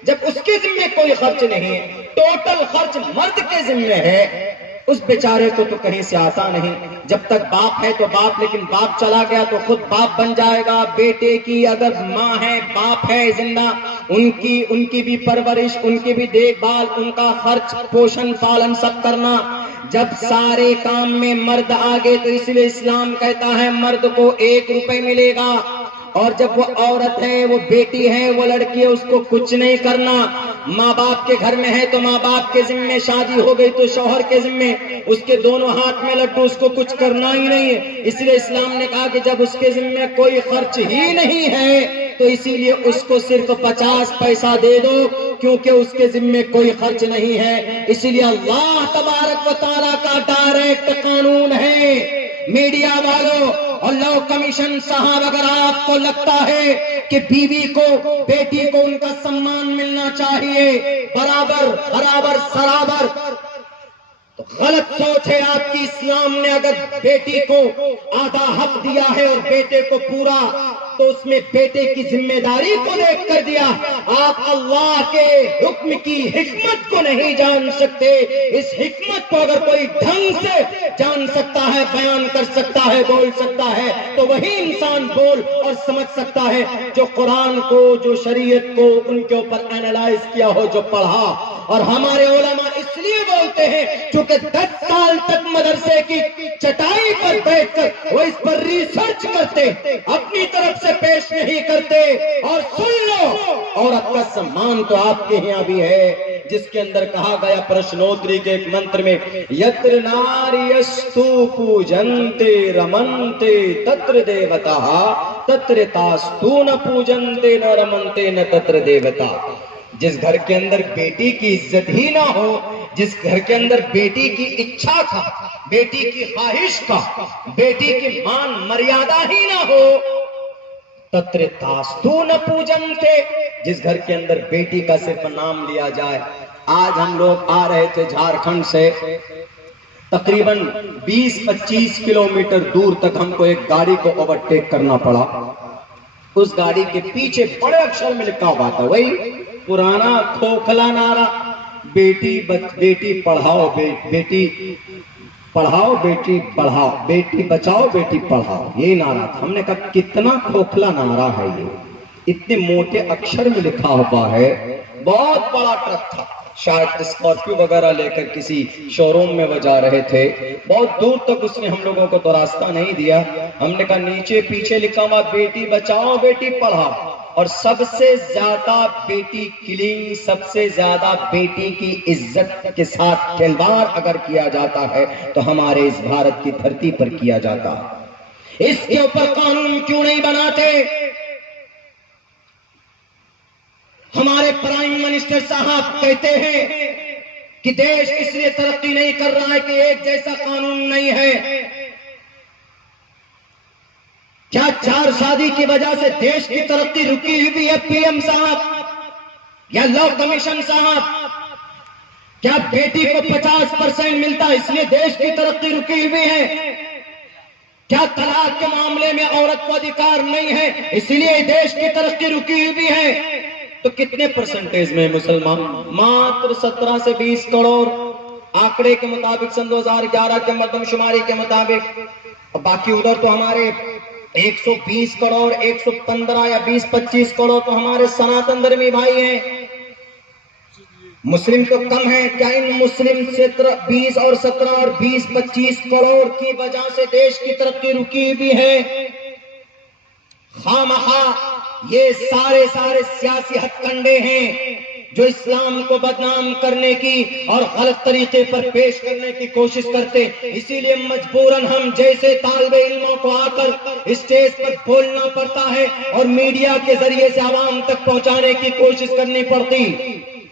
جب اس کے ذمے کوئی خرچ نہیں ہے، ٹوٹل خرچ مرد کے ذمے ہے، اس بیچارے کو تو کہیں سے آتا نہیں۔ جب تک باپ ہے تو باپ، لیکن باپ چلا گیا تو خود باپ بن جائے گا۔ بیٹے کی اگر ماں ہے، باپ ہے زندہ، ان کی بھی پرورش، ان کی بھی دیکھ بھال، ان کا خرچ پوشن پالن سب کرنا۔ جب سارے کام میں مرد آگے تو اس لیے اسلام کہتا ہے مرد کو 1 روپے ملے گا، اور جب وہ عورت ہے، وہ بیٹی ہے، وہ لڑکی ہے، اس کو کچھ نہیں کرنا۔ ماں باپ کے گھر میں ہے تو ماں باپ کے ذمے، شادی ہو گئی تو شوہر کے ذمے، اس کے دونوں ہاتھ میں لڈو، اس کو کچھ کرنا ہی نہیں ہے۔ اس لیے اسلام نے کہا کہ جب اس کے ذمے کوئی خرچ ہی نہیں ہے تو اسی لیے اس کو صرف 50 پیسہ دے دو، کیونکہ اس کے ذمے کوئی خرچ نہیں ہے۔ اسی لیے اللہ تبارک و تعالیٰ کا ڈائریکٹ قانون ہے۔ میڈیا والوں اور لاء کمیشن صاحب، اگر آپ کو لگتا ہے کہ بیوی کو، بیٹی کو ان کا سمان ملنا چاہیے برابر برابر سرابر، تو غلط سوچ ہے آپ کی۔ اسلام نے اگر بیٹی کو آدھا حق دیا ہے اور بیٹے کو پورا، تو اس میں بیٹے کی ذمہ داری کو دیکھ کر دیا۔ آپ اللہ کے حکم کی حکمت کو نہیں جان سکتے۔ اس حکمت کو اگر کوئی ڈھنگ سے جان سکتا ہے، بیان کر سکتا ہے، بول سکتا ہے، تو وہی انسان بول اور سمجھ سکتا ہے جو قرآن کو، جو شریعت کو ان کے اوپر اینالائز کیا ہو، جو پڑھا۔ اور ہمارے علماء اس لیے بولتے ہیں چونکہ 10 سال تک مدرسے کی چٹائی پر بیٹھ کر وہ اس پر ریسرچ کرتے، اپنی طرف سے پیش نہیں کرتے۔ اور سن لو، عورت کا سمان تو آپ کے یہاں بھی ہے، جس کے اندر کہا گیا پرشنوتری کے ایک منتر میں، یتر ناریستو پوجنتے رمنتے تتر دیوتا تتر تاستو نہ پوجنتے نہ رمنتے نہ تتر دیوتا۔ جس گھر کے اندر بیٹی کی عزت ہی نہ ہو، جس گھر کے اندر بیٹی کی اچھا کا، بیٹی کی خواہش کا، بیٹی کی مان مریادہ ہی نہ ہو، تتر تاستو نہ پوجنتے، جس گھر کے اندر بیٹی کا صرف نام لیا جائے۔ آج ہم لوگ آ رہے تھے جھارکھنڈ سے، تقریباً 20-25 کلومیٹر دور تک ہم کو ایک گاڑی کو اوورٹیک کرنا پڑا۔ اس گاڑی کے پیچھے بڑے اکشر میں لکھا ہوا تھا وہی پرانا کھوکھلا نعرہ، بیٹی پڑھاؤ، بیٹی پڑھاؤ، بیٹی پڑھاؤ، بیٹی بچاؤ، بیٹی پڑھاؤ، یہ نعرہ تھا۔ ہم نے کہا کتنا کھوکھلا نعرہ ہے یہ، اتنے موٹے اکشر میں لکھا ہوا ہے۔ بہت بڑا ٹرک تھا، شاید اسکارپیو وغیرہ لے کر کسی شو روم میں وہ جا رہے تھے۔ بہت دور تک اس نے ہم لوگوں کو تو راستہ نہیں دیا۔ ہم نے کہا نیچے پیچھے لکھا ہوا بیٹی بچاؤ، بیٹی پڑھاؤ، اور سب سے زیادہ بیٹی کلنگ، سب سے زیادہ بیٹی کی عزت کے ساتھ کھلواڑ اگر کیا جاتا ہے تو ہمارے اس بھارت کی دھرتی پر کیا جاتا ہے۔ اس کے اوپر قانون کیوں نہیں بناتے؟ ہمارے پرائم منسٹر صاحب کہتے ہیں کہ دیش اس لیے ترقی نہیں کر رہا ہے کہ ایک جیسا قانون نہیں ہے۔ کیا 4 شادی کی وجہ سے دیش کی ترقی رکی ہوئی ہے پی ایم صاحب یا لاء کمیشن صاحب؟ کیا بیٹی کو 50% ملتا اس لیے دیش کی ترقی رکی ہوئی ہے؟ کیا طلاق کے معاملے میں عورت کو ادھیکار نہیں ہے اس لیے دیش کی ترقی رکی ہوئی ہے؟ تو کتنے پرسنٹیج میں مسلمان؟ ماتر 17 سے 20 کروڑ آنکڑے کے مطابق، سن 2011 کے مردم شماری کے مطابق۔ باقی ادھر تو ہمارے 120 کروڑ، 115 یا 20-25 کروڑ تو ہمارے سناتن دھرمی بھائی ہیں۔ مسلم تو کم ہیں۔ کیا ان مسلم سے 20 اور 17 اور 20-25 کروڑ کی وجہ سے دیش کی ترقی رکی بھی ہے؟ خواہ مخواہ یہ سارے سیاسی ہتھ کنڈے ہیں جو اسلام کو بدنام کرنے کی اور غلط طریقے پر پیش کرنے کی کوشش کرتے. اسی لیے مجبوراً ہم جیسے طالب علموں کو آ کر اسٹیج پر بولنا پڑتا ہے اور میڈیا کے ذریعے سے عوام تک پہنچانے کی کوشش کرنی پڑتی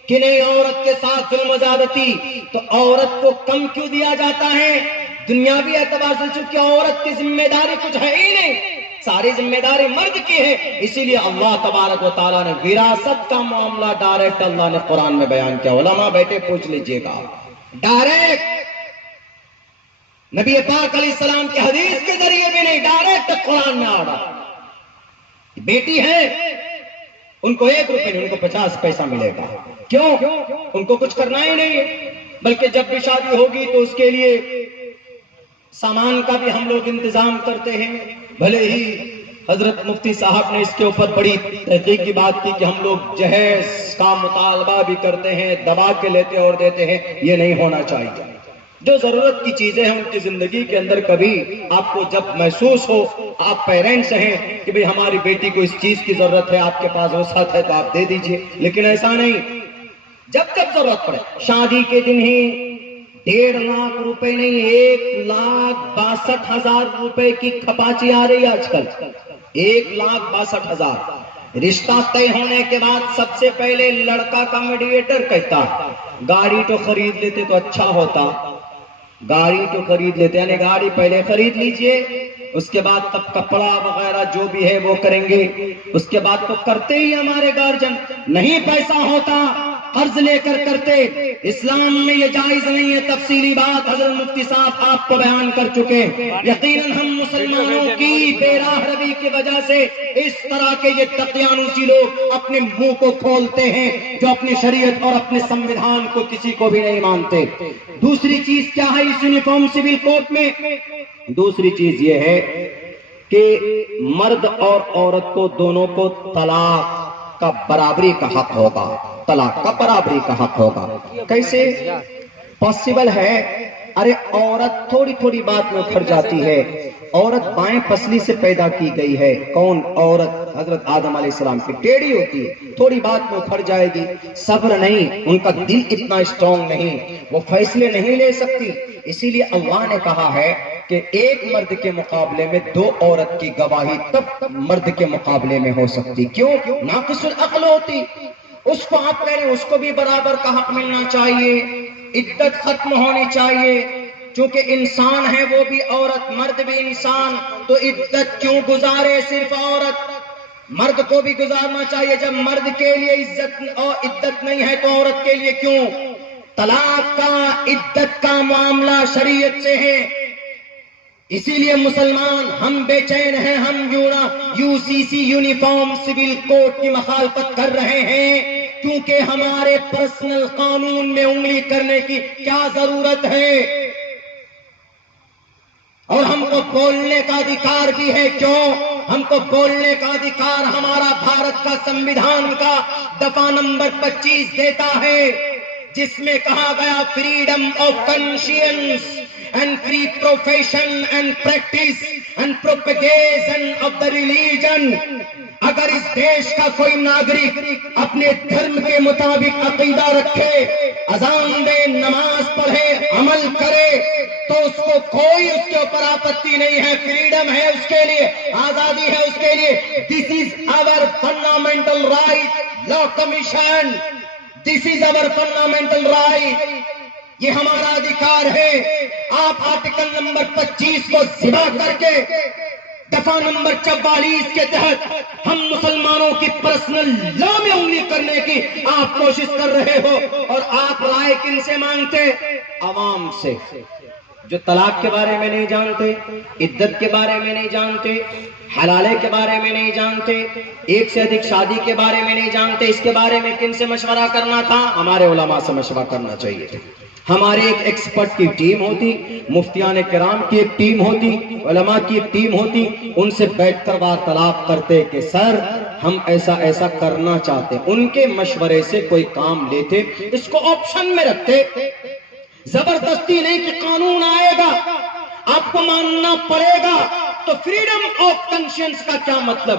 کہ نہیں عورت کے ساتھ ظلم و زیادتی. تو عورت کو کم کیوں دیا جاتا ہے؟ دنیاوی اعتبار سے چونکہ عورت کی ذمہ داری کچھ ہے ہی نہیں، ساری ذمہ داری مرد کی ہے. اسی لیے اللہ تبارک و تعالیٰ نے وراثت کا معاملہ ڈائریکٹ اللہ نے قرآن میں بیان کیا. علماء بیٹے پوچھ لیجئے گا، ڈائریکٹ نبی پاک علیہ السلام کی حدیث کے ذریعے بھی نہیں، ڈائریکٹ قرآن میں آ رہا. بیٹی ہے، ان کو 1 روپے نہیں، ان کو 50 پیسہ ملے گا. کیوں؟ ان کو کچھ کرنا ہی نہیں، بلکہ جب بھی شادی ہوگی تو اس کے لیے سامان کا بھی ہم لوگ انتظام کرتے ہیں. بھلے ہی حضرت مفتی صاحب نے اس کے اوپر بڑی تحقیق کی بات کی کہ ہم لوگ جہیز کا مطالبہ بھی کرتے ہیں، دبا کے لیتے اور دیتے ہیں. یہ نہیں ہونا چاہیے. جو ضرورت کی چیزیں ہیں ان کی زندگی کے اندر کبھی آپ کو جب محسوس ہو، آپ پیرنٹس ہیں کہ بھئی ہماری بیٹی کو اس چیز کی ضرورت ہے، آپ کے پاس وسعت ہے تو آپ دے دیجئے. لیکن ایسا نہیں، جب ضرورت پڑے. شادی کے دن ہی 1.5 لاکھ روپے نہیں، 1,62,000 روپے کی کھپاچی آ رہی ہے آج کل. 1,62,000. رشتہ طے ہونے کے بعد سب سے پہلے لڑکا کا میڈیٹر کہتا گاڑی تو خرید لیتے تو اچھا ہوتا. گاڑی تو خرید لیتے، یعنی گاڑی پہلے خرید لیجئے، اس کے بعد تب کپڑا وغیرہ جو بھی ہے وہ کریں گے. اس کے بعد تو کرتے ہی ہمارے گارجن، نہیں پیسہ ہوتا قرض لے کر کرتے. اسلام میں یہ جائز نہیں ہے. تفصیلی بات حضرت مفتی صاحب آپ کو بیان کر چکے. یقیناً ہم مسلمانوں کی بے راہ روی کی وجہ سے اس طرح کے یہ تقیانوسی لوگ اپنے منہ کو کھولتے ہیں جو اپنی شریعت اور اپنے سنویدھان کو کسی کو بھی نہیں مانتے. دوسری چیز کیا ہے اس یونیفارم سول کوڈ میں؟ دوسری چیز یہ ہے کہ مرد اور عورت کو دونوں کو طلاق کا برابری کا حق ہوگا. طلاق کا برابری کا حق ہوگا. کیسے پاسبل ہے؟ ارے عورت تھوڑی تھوڑی بات میں اکھڑ جاتی ہے. عورت بائیں پسلی سے پیدا کی گئی ہے. کون عورت؟ حضرت آدم علیہ السلام کی. ٹیڑھی ہوتی ہے، تھوڑی بات میں اکھڑ جائے گی. صبر نہیں، ان کا دل اتنا اسٹرانگ نہیں، وہ فیصلے نہیں لے سکتی. اسی لیے اللہ نے کہا ہے کہ ایک مرد کے مقابلے میں 2 عورت کی گواہی تب مرد کے مقابلے میں ہو سکتی. کیوں؟ ناقص العقل ہوتی. اس کو آپ کہہ رہے ہیں اس کو بھی برابر کا حق ملنا چاہیے، عدت ختم ہونی چاہیے. چونکہ انسان ہے وہ بھی عورت، مرد بھی انسان، تو عدت کیوں گزارے صرف عورت؟ مرد کو بھی گزارنا چاہیے. جب مرد کے لیے عزت اور عدت نہیں ہے تو عورت کے لیے کیوں؟ طلاق کا عدت کا معاملہ شریعت سے ہے. اسی لیے مسلمان ہم بے چین ہیں. ہم UCC یونیفارم سول کوڈ کی مخالفت کر رہے ہیں کیونکہ ہمارے پرسنل قانون میں انگلی کرنے کی کیا ضرورت ہے؟ اور ہم کو بولنے کا ادھیکار بھی ہے. کیوں؟ ہم کو بولنے کا ادھیکار ہمارا بھارت کا سنویدھان کا دفعہ نمبر 25 دیتا ہے، جس میں کہا گیا freedom of conscience and free profession and practice and propagation of the religion. اگر اس دیش کا کوئی ناگرک اپنے دھرم کے مطابق عقیدہ رکھے، اذان دے، نماز پڑھے، عمل کرے تو اس کو کوئی اس کے اوپر آپتی نہیں ہے. فریڈم ہے اس کے لیے، آزادی ہے اس کے لیے. This is our fundamental right. Law Commission, this is our fundamental right. یہ ہمارا ادھیکار ہے. آپ آرٹیکل نمبر 25 کو ذبح کر کے دفعہ نمبر 44 کے تحت ہم مسلمانوں کی پرسنل لا میں انگلی کرنے کی آپ کوشش کر رہے ہو. اور آپ رائے کن سے مانگتے؟ عوام سے، جو طلاق کے بارے میں نہیں جانتے، عدت کے بارے میں نہیں جانتے، حلالے کے بارے میں نہیں جانتے، ایک سے ادھک شادی کے بارے میں نہیں جانتے. اس کے بارے میں کن سے مشورہ کرنا تھا؟ ہمارے علماء سے مشورہ کرنا چاہیے. ہمارے ایک ایکسپرٹ کی ٹیم ہوتی، مفتیان کرام کی ایک ٹیم ہوتی، علماء کی ایک ٹیم ہوتی. ان سے بیٹھ کر طلاق کرتے کہ سر ہم ایسا ایسا کرنا چاہتے. ان کے مشورے سے کوئی کام لیتے، اس کو آپشن میں رکھتے. زبردستی نہیں کہ قانون آئے گا آپ کو ماننا پڑے گا. تو فریڈم آف کنشنس کا کیا مطلب؟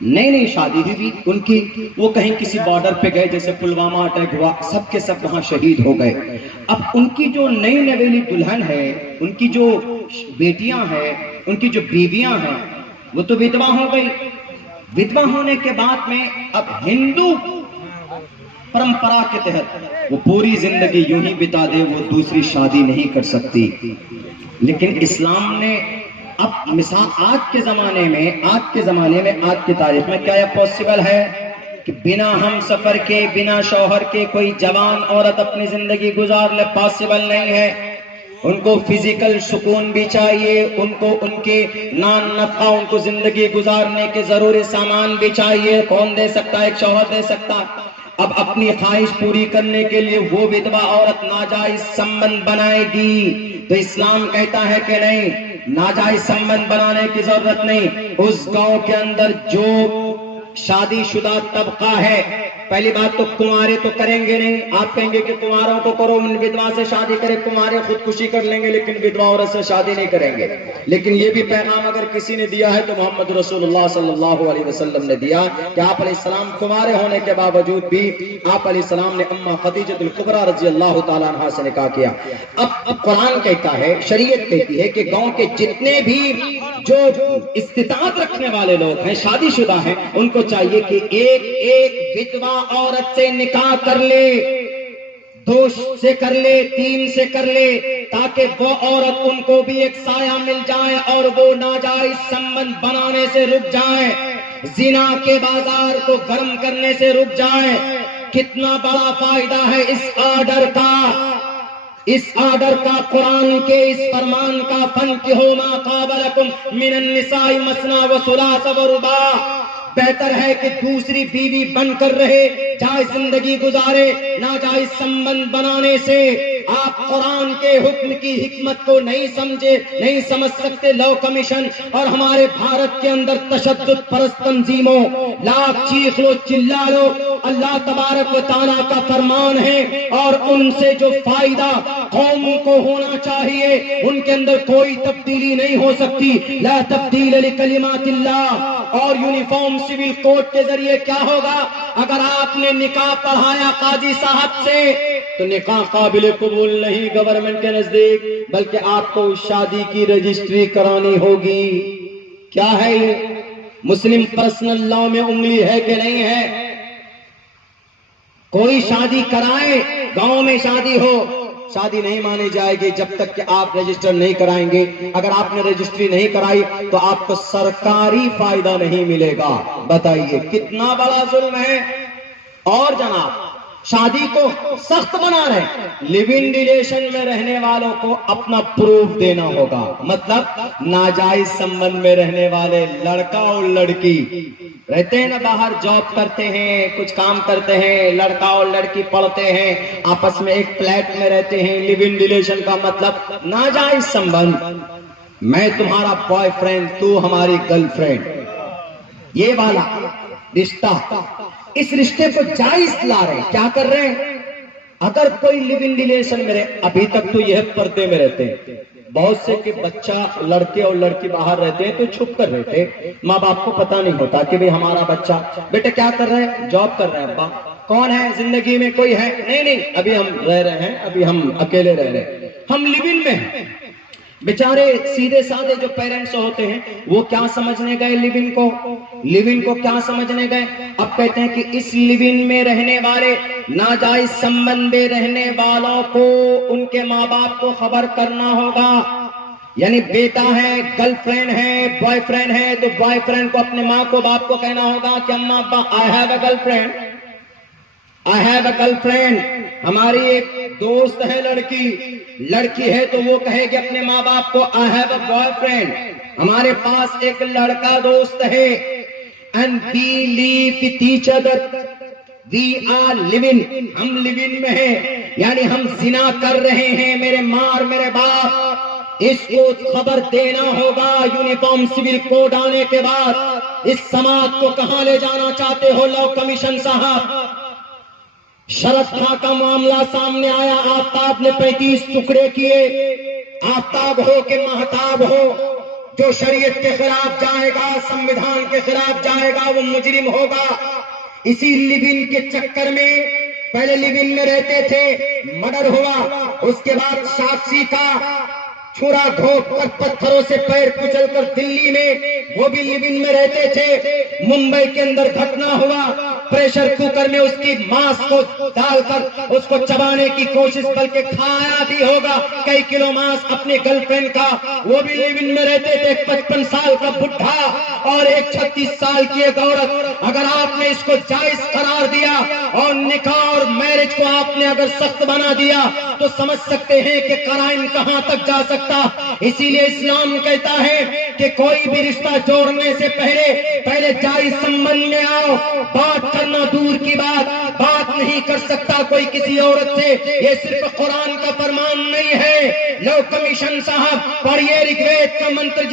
نئی شادی ہوئی ان کی، وہ کہیں کسی بارڈر پہ گئے، جیسے پلوامہ اٹیک ہوا، سب کے سب وہاں شہید ہو گئے۔ اب ان کی جو نئی نویلی دلہن ہے، ان کی جو بیٹیاں ہیں، ان کی جو بیویاں ہیں، وہ تو ودوا ہو گئی۔ ودوا ہونے کے بعد میں اب ہندو پرمپرا کے تحت وہ پوری زندگی یوں ہی بتا دے، وہ دوسری شادی نہیں کر سکتی۔ لیکن اسلام نے اب مثال آج کے زمانے میں، آج کی تاریخ میں کیا یہ پاسبل ہے کہ بنا ہم سفر کے، بنا شوہر کے کوئی جوان عورت اپنی زندگی گزار لے؟ پاسبل نہیں ہے۔ ان کو فزیکل سکون بھی چاہیے، ان کو ان کے نان نفع، ان کو زندگی گزارنے کے ضروری سامان بھی چاہیے۔ کون دے سکتا ہے؟ ایک شوہر دے سکتا۔ اب اپنی خواہش پوری کرنے کے لیے وہ ودوا عورت ناجائز سمبند بنائے گی، تو اسلام کہتا ہے کہ نہیں، ناجائز سمبند بنانے کی ضرورت نہیں۔ اس گاؤں کے اندر جو شادی شدہ طبقہ ہے، پہلی بات تو کنوارے تو کریں گے نہیں۔ آپ کہیں گے کہ کنواروں کو کرو، ان ودوا سے شادی کرے، کنوارے خودکشی کر لیں گے لیکن ودوا عورت سے شادی نہیں کریں گے۔ لیکن یہ بھی پیغام اگر کسی نے دیا ہے تو محمد رسول اللہ صلی اللہ علیہ وسلم نے دیا کہ آپ علیہ السلام کنوارے ہونے کے باوجود بھی آپ علیہ السلام نے اما خدیجہ الکبریٰ رضی اللہ تعالیٰ عنہا سے نکاح کیا۔ اب قرآن کہتا ہے، شریعت کہتی ہے کہ گاؤں کے جتنے بھی جو استطاعت رکھنے والے لوگ ہیں، شادی شدہ ہیں، ان کو چاہیے کہ ایک ایک ودوا عورت سے نکاح کر لے، 2 سے کر لے، 3 سے کر لے، تاکہ وہ عورت ان کو بھی ایک سایہ مل جائے اور وہ ناجائز سمبند بنانے سے رک جائے، زنا کے بازار کو گرم کرنے سے رک جائے۔ کتنا بڑا فائدہ ہے اس آرڈر کا، قرآن کے اس فرمان کا، فَانكِحُوا مَا طَابَ لَكُم مِّنَ النِّسَاءِ مَثْنَىٰ وَثُلَاثَ وَرُبَاعَ۔ بہتر ہے کہ دوسری بیوی بن کر رہے، چاہے زندگی گزارے ناجائز سمبند بنانے سے۔ آپ قرآن کے حکم کی حکمت کو نہیں سمجھ سکتے۔ لاء کمیشن اور ہمارے بھارت کے اندر تشدد پرست تنظیموں، لاکھ چیخ لو چلا لو، اللہ تبارک و تعالیٰ کا فرمان ہے اور ان سے جو فائدہ قوم کو ہونا چاہیے ان کے اندر کوئی تبدیلی نہیں ہو سکتی۔ لا تبدیل لکلمات اللہ۔ اور یونیفارم سول کوڈ کے ذریعے کیا ہوگا؟ اگر آپ نے نکاح پڑھایا قاضی صاحب سے تو نکاح قابل قبول نہیں گورنمنٹ کے نزدیک، بلکہ آپ کو اس شادی کی رجسٹری کرانی ہوگی۔ کیا ہے یہ؟ مسلم پرسنل لاء میں انگلی ہے کہ نہیں ہے؟ کوئی شادی کرائے، گاؤں میں شادی ہو، شادی نہیں مانی جائے گی جب تک کہ آپ رجسٹر نہیں کرائیں گے۔ اگر آپ نے رجسٹری نہیں کرائی تو آپ کو سرکاری فائدہ نہیں ملے گا۔ بتائیے کتنا بڑا ظلم ہے۔ اور جناب شادی کو سخت بنا رہے، لیو ان ریلیشن میں رہنے والوں کو اپنا پروف دینا ہوگا۔ مطلب ناجائز سمبند میں رہنے والے لڑکا اور لڑکی رہتے ہیں نا، باہر جاب کرتے ہیں، کچھ کام کرتے ہیں، لڑکا اور لڑکی پڑھتے ہیں، آپس میں ایک فلیٹ میں رہتے ہیں۔ لیو ان ریلیشن کا مطلب ناجائز سمبند، میں تمہارا بوائے فرینڈ، تو ہماری گرل فرینڈ، یہ والا رشتہ، اس رشتے کو جائز لا رہے ہیں۔ کیا کر رہے ہیں؟ اگر کوئی لیو ان ریلیشن میں رہے، ابھی تک تو یہ پردے میں رہتے ہیں، بہت سے کہ بچہ لڑکے اور لڑکی باہر رہتے ہیں تو چھپ کر رہتے، ماں باپ کو پتہ نہیں ہوتا کہ بھئی ہمارا بچہ بیٹا کیا کر رہا ہے، جاب کر رہا ہے، ابا کون ہے زندگی میں، کوئی ہے نہیں، ابھی ہم رہ رہے ہیں، ابھی ہم اکیلے رہ رہے ہیں، ہم لیو ان میں ہیں۔ بیچارے سیدھے سادے جو پیرنٹس ہوتے ہیں وہ کیا سمجھنے گئے لیو ان کو کیا سمجھنے گئے؟ اب کہتے ہیں کہ اس لیو ان میں رہنے والے، ناجائز سمبند میں رہنے والوں کو ان کے ماں باپ کو خبر کرنا ہوگا۔ یعنی بیٹا ہے، گرل فرینڈ ہے، بوائے فرینڈ ہے، تو بوائے فرینڈ کو اپنے ماں کو باپ کو کہنا ہوگا کہ اماں ابا آئی have a girl friend, I have a girl friend. ہماری ایک دوست ہے لڑکی ہے تو وہ کہے گی اپنے ماں باپ کو I have a boy friend. ہمارے پاس ایک لڑکا دوست ہے، and we live with each other, we are living, ہم لیو ان میں ہیں، یعنی ہم زنا کر رہے ہیں، میرے ماں اور میرے باپ، اس کو خبر دینا ہوگا۔ یونیفارم سول کوڈ آنے کے بعد اس سماج کو کہاں لے جانا چاہتے ہو لاء کمیشن صاحب؟ شرد خاں کا معاملہ سامنے آیا، آفتاب نے 35 ٹکڑے کیے، آفتاب ہو کہ مہتاب ہو، جو شریعت کے خلاف جائے گا، سنویدھان کے خلاف جائے گا، وہ مجرم ہوگا۔ اسی لیو ان کے چکر میں پہلے لیو ان میں رہتے تھے، مرڈر ہوا، اس کے بعد ساکشی کا چھرا گھونپ کر پتھروں سے پیر کچل کر دلی میں، وہ بھی لیو ان میں رہتے تھے۔ ممبئی کے اندر گھٹنا ہوا، پریشر کوکر میں اس کی ماس کو ڈال کر اس کو چبانے کی کوشش، بلکہ کھایا بھی ہوگا کئی کلو ماس اپنے گرل فرینڈ کا، وہ بھی لیو ان میں رہتے تھے۔ 55 سال کا بڈھا اور ایک 36 سال کی ایک عورت، اگر آپ نے اس کو جائز قرار دیا اور نکاح اور میرج کو آپ نے اگر سخت بنا دیا تو سمجھ سکتے ہیں کہ کرائم کہاں تک جا سکتا۔ اسی لیے اسلام کہتا ہے کہ کوئی بھی رشتہ جوڑنے سے پہلے جائز سمبند میں آؤ۔ بات کرنا دور کی بات نہیں کر سکتا کوئی کسی عورت سے، یہ صرف قرآن کا فرمان نہیں ہے۔ لو کمیشن صاحب پڑھیے رگ وید کا منتر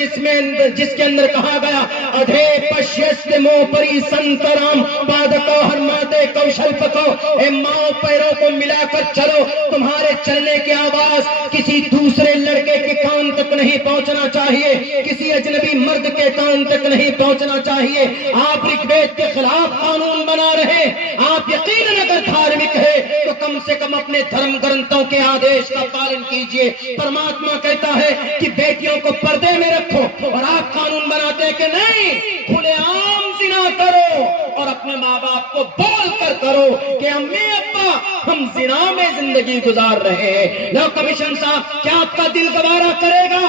جس کے اندر کہا گیا ادھے پشیست مو پری سنترام پادکو ہر ماتے کوشلپکو، اے ماؤں پیروں کو ملا کر چلو، تمہارے چلنے کی آواز کسی دوسرے لڑکے کے کان تک نہیں پہنچنا چاہیے، کسی اجنبی مرد کے کان تک نہیں پہنچنا چاہیے۔ آپ رگ وید کے خلاف قانون بنا رہے، آپ یقیناً اگر دھارمک ہے تو کم سے کم اپنے دھرم گرنتھوں کے آدیش کا پالن کیجیے۔ پرماتما کہتا ہے کہ بیٹیوں کو پردے میں رکھو، اور آپ قانون بناتے ہیں کہ نہیں، کھلے عام زنا کرو، اور اپنے ماں باپ کو بول کر کرو کہ امی ابا ہم زنا میں زندگی گزار رہے ہیں۔ لو کمیشن صاحب کیا آپ کا دل گوارا کرے گا؟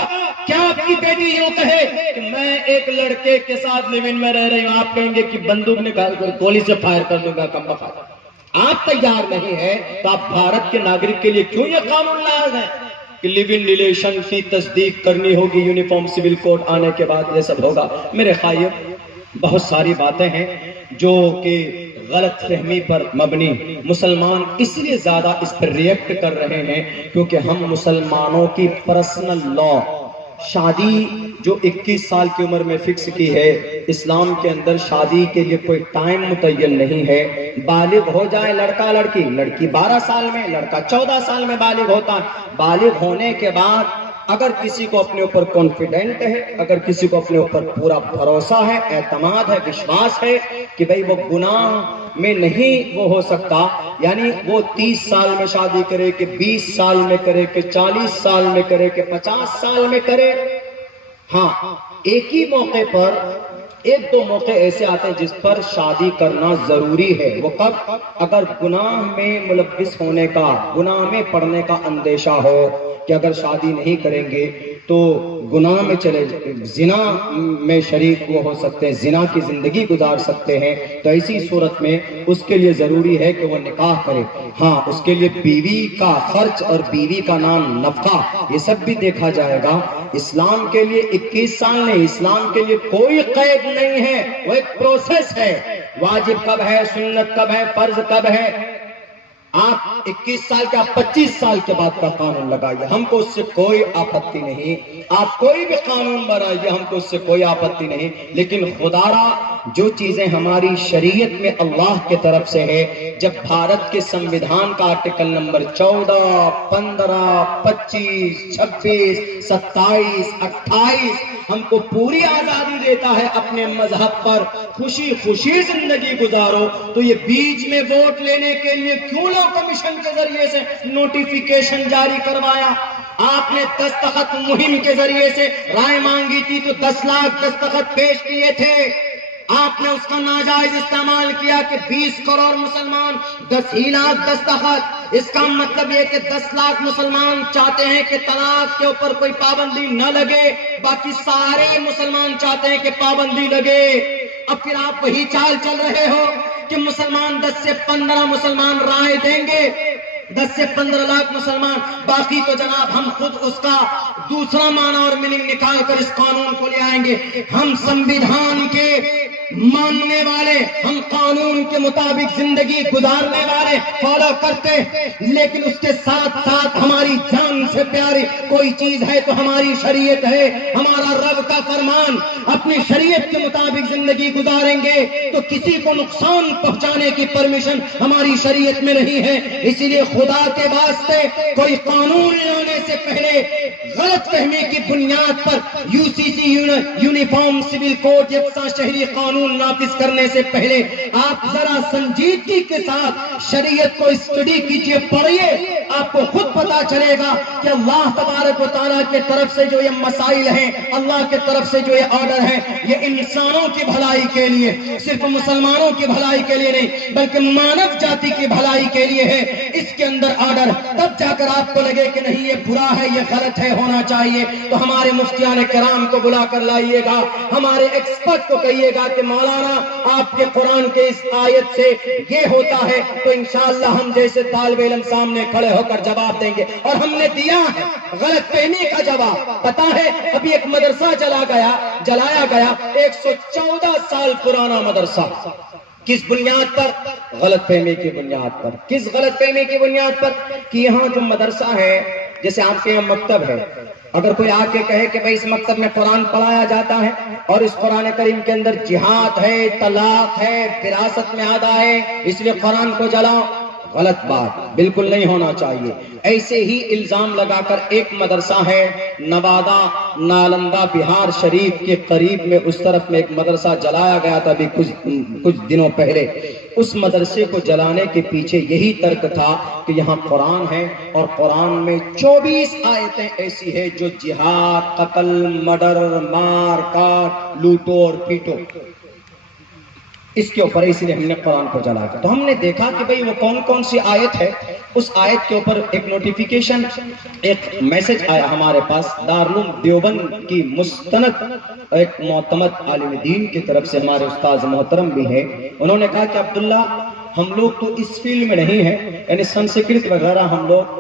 کیا آپ کی بیٹی یوں کہے کہ میں ایک لڑکے کے ساتھ لیو ان میں رہ رہی ہوں، آپ کہیں گے کہ بندوق نکال کر گولی سے فائر کر دوں گا کم بخت؟ آپ تیار نہیں ہے تو آپ بھارت کے ناگرک کے لیے کیوں یہ قانون لائے ہیں کہ لیو ان ریلیشن کی تصدیق کرنی ہوگی، یونیفارم سول کوڈ آنے کے بعد یہ سب ہوگا؟ میرے خائیو، بہت ساری باتیں ہیں جو کہ غلط فہمی پر مبنی، مسلمان اس لیے زیادہ اس پر ریئیکٹ کر رہے ہیں کیونکہ ہم مسلمانوں کی پرسنل لا، شادی جو 21 سال کی عمر میں فکس کی ہے، اسلام کے اندر شادی کے لیے کوئی ٹائم متعین نہیں ہے۔ بالغ ہو جائے لڑکا لڑکی، لڑکی 12 سال میں، لڑکا 14 سال میں بالغ ہوتا ہے۔ بالغ ہونے کے بعد اگر کسی کو اپنے اوپر کانفیڈنٹ ہے، اگر کسی کو اپنے اوپر پورا بھروسہ ہے، اعتماد ہے، وشواس ہے کہ بھئی وہ گناہ میں نہیں وہ ہو سکتا، یعنی وہ 30 سال میں شادی کرے کہ 20 سال میں کرے کہ 40 سال میں کرے کہ 50 سال میں کرے، ہاں ایک ہی موقع پر ایک دو موقع ایسے آتے ہیں جس پر شادی کرنا ضروری ہے۔ وہ کب؟ اگر گناہ میں ملوث ہونے کا، گناہ میں پڑنے کا اندیشہ ہو کہ اگر شادی نہیں کریں گے تو گناہ میں چلے زنا میں شریک وہ ہو سکتے ہیں، زنا کی زندگی گزار سکتے ہیں، تو ایسی صورت میں اس کے لیے ضروری ہے کہ وہ نکاح کرے۔ ہاں اس کے لیے بیوی کا خرچ اور بیوی کا نام نفقہ یہ سب بھی دیکھا جائے گا۔ اسلام کے لیے 21 سال نہیں، اسلام کے لیے کوئی قید نہیں ہے، وہ ایک پروسیس ہے۔ واجب کب ہے، سنت کب ہے، فرض کب ہے، آپ 21 سال کا 25 سال کے بعد کا قانون لگائیے، ہم کو اس سے کوئی آپتی نہیں۔ آپ کوئی بھی قانون بنائیے، ہم کو اس سے کوئی آپتی نہیں، لیکن خدارا جو چیزیں ہماری شریعت میں اللہ کے طرف سے ہے، جب بھارت کے سنویدھان کا آرٹیکل نمبر 14، 15، 25، 26، 27، 28 ہم کو پوری آزادی دیتا ہے اپنے مذہب پر خوشی خوشی زندگی گزارو، تو یہ بیچ میں ووٹ لینے کے لیے کیوں لو کمیشن کے ذریعے سے نوٹیفیکیشن جاری کروایا؟ آپ نے دستخط مہم کے ذریعے سے رائے مانگی تھی تو 10 لاکھ دستخط پیش کیے تھے، آپ نے اس کا ناجائز استعمال کیا کہ 20 کروڑ مسلمان 10 ہی لاکھ دستخط۔ اس کا مطلب یہ کہ 10 لاکھ مسلمان چاہتے ہیں کہ طلاق کے اوپر کوئی پابندی نہ لگے، باقی سارے مسلمان چاہتے ہیں کہ پابندی لگے۔ اب پھر آپ وہی چال چل رہے ہو کہ مسلمان 10 سے 15 مسلمان رائے دیں گے، 10 سے 15 لاکھ مسلمان، باقی تو جناب ہم خود اس کا دوسرا معنی اور میننگ نکال کر اس قانون کو لے آئیں گے۔ ہم سنویدھان کے ماننے والے، ہم قانون کے مطابق زندگی گزارنے والے، فالو کرتے، لیکن اس کے ساتھ ساتھ ہماری جان سے پیاری کوئی چیز ہے تو ہماری شریعت ہے، ہمارا رب کا فرمان، اپنی شریعت کے مطابق زندگی گزاریں گے تو کسی کو نقصان پہنچانے کی پرمیشن ہماری شریعت میں نہیں ہے۔ اسی لیے خدا کے واسطے کوئی قانون لانے سے پہلے غلط فہمی کی بنیاد پر UCC یونیفارم سول کوڈ یکساں شہری قانون نافذ کرنے سے پہلے آپ ذرا سنجیدگی کے ساتھ شریعت کو اسٹڈی کیجئے، پڑھیے، آپ کو خود پتا چلے گا کہ اللہ تبارک و تعالیٰ کے طرف سے جو یہ مسائل ہیں، اللہ کے طرف سے جو یہ آرڈر ہے، یہ انسانوں کی بھلائی کے لیے، صرف مسلمانوں کی بھلائی کے لیے نہیں بلکہ مانو جاتی کی بھلائی کے لیے ہے۔ اس کے اندر آرڈر تب جا کر آپ کو لگے کہ نہیں یہ برا ہے، یہ غلط ہے، ہونا چاہیے، تو ہمارے مفتیان کرام کو بلا کر لائیے گا، ہمارے ایکسپرٹ کو کہیے گا کہ مولانا آپ کے قرآن کے اس آیت سے یہ ہوتا ہے، تو انشاءاللہ ہم جیسے طالب علم سامنے کھڑے ہو کر جواب دیں گے، اور ہم نے دیا ہے غلط فہمی کا جواب۔ پتا ہے ابھی ایک مدرسہ جلایا گیا 114 سال پرانا مدرسہ، کس بنیاد پر؟ غلط فہمی کی بنیاد پر۔ کس غلط فہمی کی بنیاد پر؟ کہ یہاں جو مدرسہ ہے، جیسے آپ کے یہاں مکتب ہے، اگر کوئی آ کے کہے کہ بھائی اس مکتب میں قرآن پڑھایا جاتا ہے اور اس قرآن کریم کے اندر جہاد ہے، طلاق ہے، وراثت میں آدھا ہے، اس لیے قرآن کو جلاؤ، غلط بات، بالکل نہیں ہونا چاہیے۔ ایسے ہی الزام لگا کر ایک مدرسہ ہے نوادہ نالندہ بہار شریف کے قریب میں، اس طرف میں ایک مدرسہ جلایا گیا تھا ابھی کچھ دنوں پہلے۔ اس مدرسے کو جلانے کے پیچھے یہی ترک تھا کہ یہاں قرآن ہے اور قرآن میں 24 آیتیں ایسی ہیں جو جہاد، قتل، مرڈر، مار کاٹ، لوٹو اور پیٹو، اس کے اوپر، اس لیے ہم نے قرآن کو جلا کر۔ تو ہم نے دیکھا کہ بھئی وہ کون سی آیت ہے، اس آیت کے اوپر ایک نوٹیفیکیشن، ایک میسج آیا ہمارے پاس دارالعلوم دیوبند کی مستند ایک معتمد عالم دین کی طرف سے، ہمارے استاذ محترم بھی ہیں، انہوں نے کہا کہ عبداللہ ہم لوگ تو اس فیلڈ میں نہیں ہیں، یعنی سنسکرت وغیرہ ہم لوگ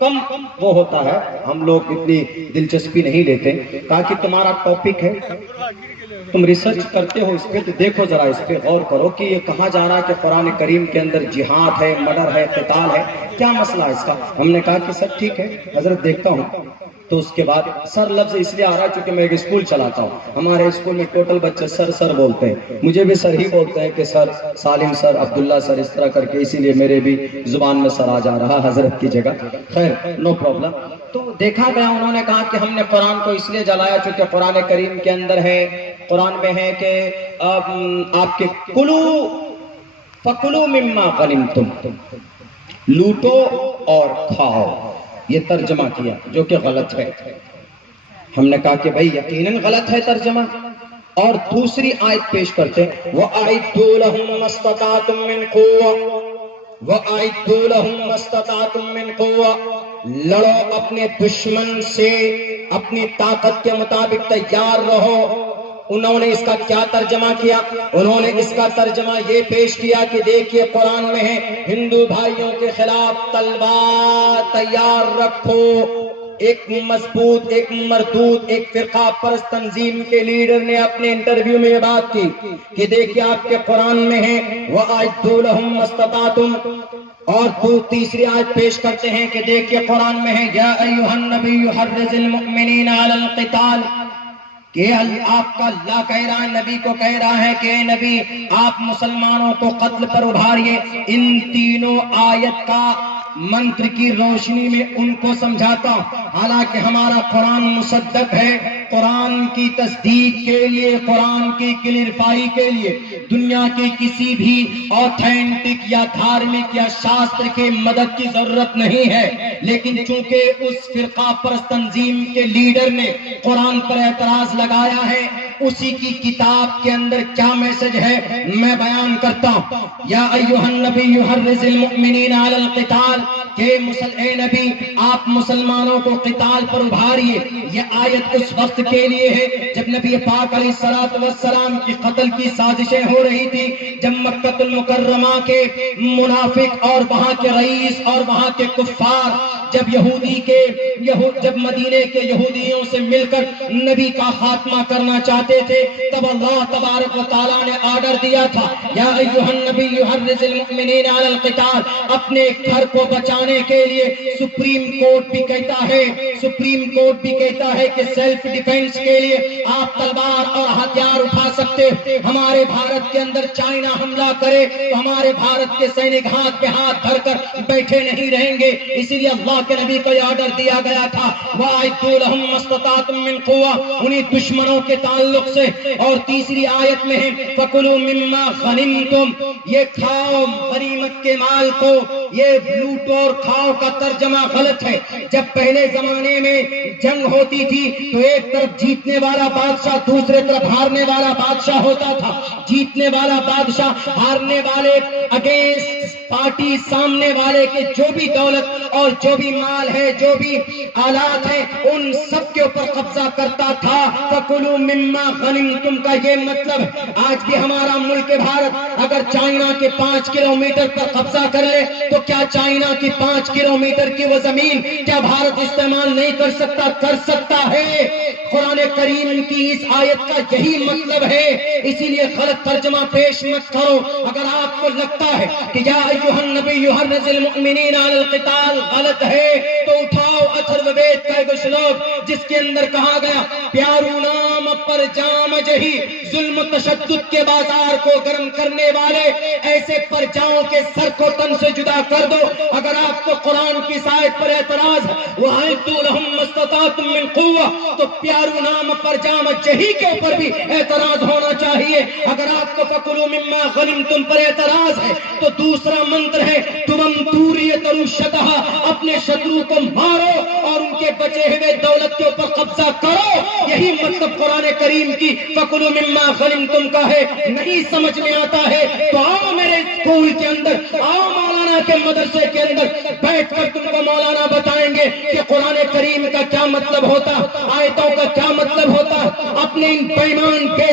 کم وہ ہوتا ہے، ہم لوگ اتنی دلچسپی نہیں لیتے۔ کہا کہ تمہارا ٹاپک ہے، تم ریسرچ کرتے ہو اس پہ، تو دیکھو ذرا اس پہ غور کرو کہ یہ کہاں جا رہا ہے کہ قرآن کریم کے اندر جہاد ہے، مرڈر ہے، قتال ہے، کیا مسئلہ ہے اس کا؟ ہم نے کہا کہ سر ٹھیک ہے حضرت دیکھتا ہوں۔ تو اس کے بعد سر لفظ اس لیے آ رہا ہے چونکہ میں ایک اسکول چلاتا ہوں، ہمارے اسکول میں ٹوٹل بچے سر بولتے ہیں، مجھے بھی سر ہی بولتے ہیں کہ سر سالم سر، عبداللہ سر، اس طرح کر کے، اسی لیے میرے بھی زبان میں سر آ جا رہا حضرت کی جگہ، خیر نو پرابلم۔ تو دیکھا گیا، انہوں نے کہا کہ ہم نے قرآن کو اس لیے جلایا چونکہ قرآن کریم کے اندر ہے، قرآن میں ہے کہ آپ کے کلو فکلو مما غنمتم، لوٹو اور کھاؤ، یہ ترجمہ کیا جو کہ غلط ہے۔ ہم نے کہا کہ بھائی یقیناً غلط ہے ترجمہ، اور دوسری آیت پیش کرتے ہیں، وَأَعِدُّوا لَهُم مَّا اسْتَطَعْتُم مِّن قُوَّةٍ وَأَعِدُّوا لَهُم مَّا اسْتَطَعْتُم مِّن قُوَّةٍ، لڑو اپنے دشمن سے اپنی طاقت کے مطابق، تیار رہو۔ انہوں نے اس کا کیا ترجمہ کیا؟ انہوں نے اس کا ترجمہ یہ پیش کیا کہ دیکھیے قرآن میں ہے ہندو بھائیوں کے خلاف تلوار تیار رکھو۔ ایک مضبوط، ایک مردود، ایک فرقہ پرست تنظیم کے لیڈر نے اپنے انٹرویو میں یہ بات کی کہ دیکھیے آپ کے قرآن میں ہے وَأَعِدُّوا لَهُم مَّا اسْتَطَعْتُم، اور تیسری آیت پیش کرتے ہیں کہ دیکھیے قرآن میں ہے یا ایھا النبی حرض المؤمنین علی القتال، کہ آپ کا اللہ کہہ رہا ہے، نبی کو کہہ رہا ہے کہ اے نبی آپ مسلمانوں کو قتل پر ابھاریے۔ ان تینوں آیت کا منتر کی روشنی میں ان کو سمجھاتا ہوں، حالانکہ ہمارا قرآن مصدق ہے، قرآن کی تصدیق کے لیے، قرآن کی کلیئرفائی کے لیے دنیا کی کسی بھی آتھینٹک یا دھارمک یا شاستر کی مدد کی ضرورت نہیں ہے، لیکن چونکہ اس فرقہ پرست تنظیم کے لیڈر نے قرآن پر اعتراض لگایا ہے، اسی کی کتاب کے اندر کیا میسج ہے میں بیان کرتا ہوں۔ یا ایھا النبی حرض المؤمنین علی القتال، کہ اے نبی آپ مسلمانوں کو قتال پر ابھاریے۔ یہ آیت اس وقت کے لیے ہے جب نبی پاک علیہ الصلوۃ والسلام کی قتل کی سازشیں ہو رہی تھی، جب مکہ المکرمہ کے منافق اور وہاں کے رئیس اور وہاں کے کفار جب مدینے کے یہودیوں سے مل کر نبی کا خاتمہ کرنا چاہتے چاہتے تھے تب اللہ تبارک و تعالیٰ نے آرڈر دیا تھا یا ایھا النبی حرض المؤمنین علی القتال. اپنے گھر کو بچانے کے لیے سپریم کورٹ بھی کہتا ہے کہ سیلف ڈیفینس کے لیے آپ تلوار اور ہتھیار اٹھا سکتے. ہمارے بھارت کے اندر چائنا حملہ کرے تو ہمارے بھارت کے سینک ہاتھ پہ ہاتھ دھر کر بیٹھے نہیں رہیں گے. اسی لیے اللہ کے نبی کو یہ آرڈر دیا گیا تھا وَأَعِدُّوا لَهُم مَّا اسْتَطَعْتُم مِّن قُوَّةٍ. انہی دشمنوں کے تعلق سے. اور تیسری آیت میں ہے فَكُلُوا مِمَّا غَنِمْتُمْ. یہ کھاؤ غنیمت کے مال کو. یہ لوٹ اور کھاؤ کا ترجمہ غلط ہے. جب پہلے زمانے میں جنگ ہوتی تھی تو ایک طرف جیتنے والا بادشاہ دوسرے طرف ہارنے والا بادشاہ ہوتا تھا. جیتنے والا بادشاہ ہارنے والے اگینسٹ پارٹی سامنے والے کے جو بھی دولت اور جو بھی مال ہے جو بھی آلات ہیں ان سب کے اوپر قبضہ کرتا تھا. فَكُلُوا مِمَّا غَنِمْتُمْ کا یہ مطلب ہے. آج بھی ہمارا ملک بھارت اگر چائنا کے 5 کلومیٹر پر قبضہ کر لے تو کیا چائنا کی 5 کلومیٹر کی وہ زمین کیا بھارت استعمال نہیں کر سکتا؟ کر سکتا ہے. قرآن کریم کی اس آیت کا یہی مطلب ہے. اسی لیے غلط ترجمہ پیش مت کرو. اگر آپ کو لگتا ہے کہ یا ایھا النبی حرض المؤمنین علی القتال غلط ہے تو اٹھاؤ اثر وید کا ایک شلوک جس کے اندر کہا گیا پیارو نام پر جام جہی ظلم و تشدد کے بازار کو گرم کرنے والے ایسے پرجاؤں کے سر کو تن سے جدا کر دو. اگر آپ کو قرآن کی آیت پر اعتراض ہے وَأَعِدُّوا لَهُم مَّا اسْتَطَعْتُم مِّن قُوَّةٍ تو پیارو نام پر جام جہی کے اوپر بھی اعتراض ہونا چاہیے. اگر آپ کو فَكُلُوا مِمَّا غَنِمْتُم پر اعتراض ہے تو دوسرا منتر ہے تُوَمْتُورِيَتَ رُشَدَهَا. اپنے شترو کو مارو اور ان کے بچے ہوئے دولت کے اوپر قبضہ کرو. یہی مطلب قرآن کریم کی فَكُلُوا مِمَّا غَنِمْتُم کا ہے. نہیں سمجھ میں آتا ہے تو آؤ میرے اسکول کے اندر, آؤ مولانا کے مدرسے کے اندر بیٹھ کر تم کو مولانا بتائیں گے کہ قرآن کریم کا کیا مطلب ہوتا, آیتوں کا کیا مطلب ہوتا. اپنے ان بےایمان بے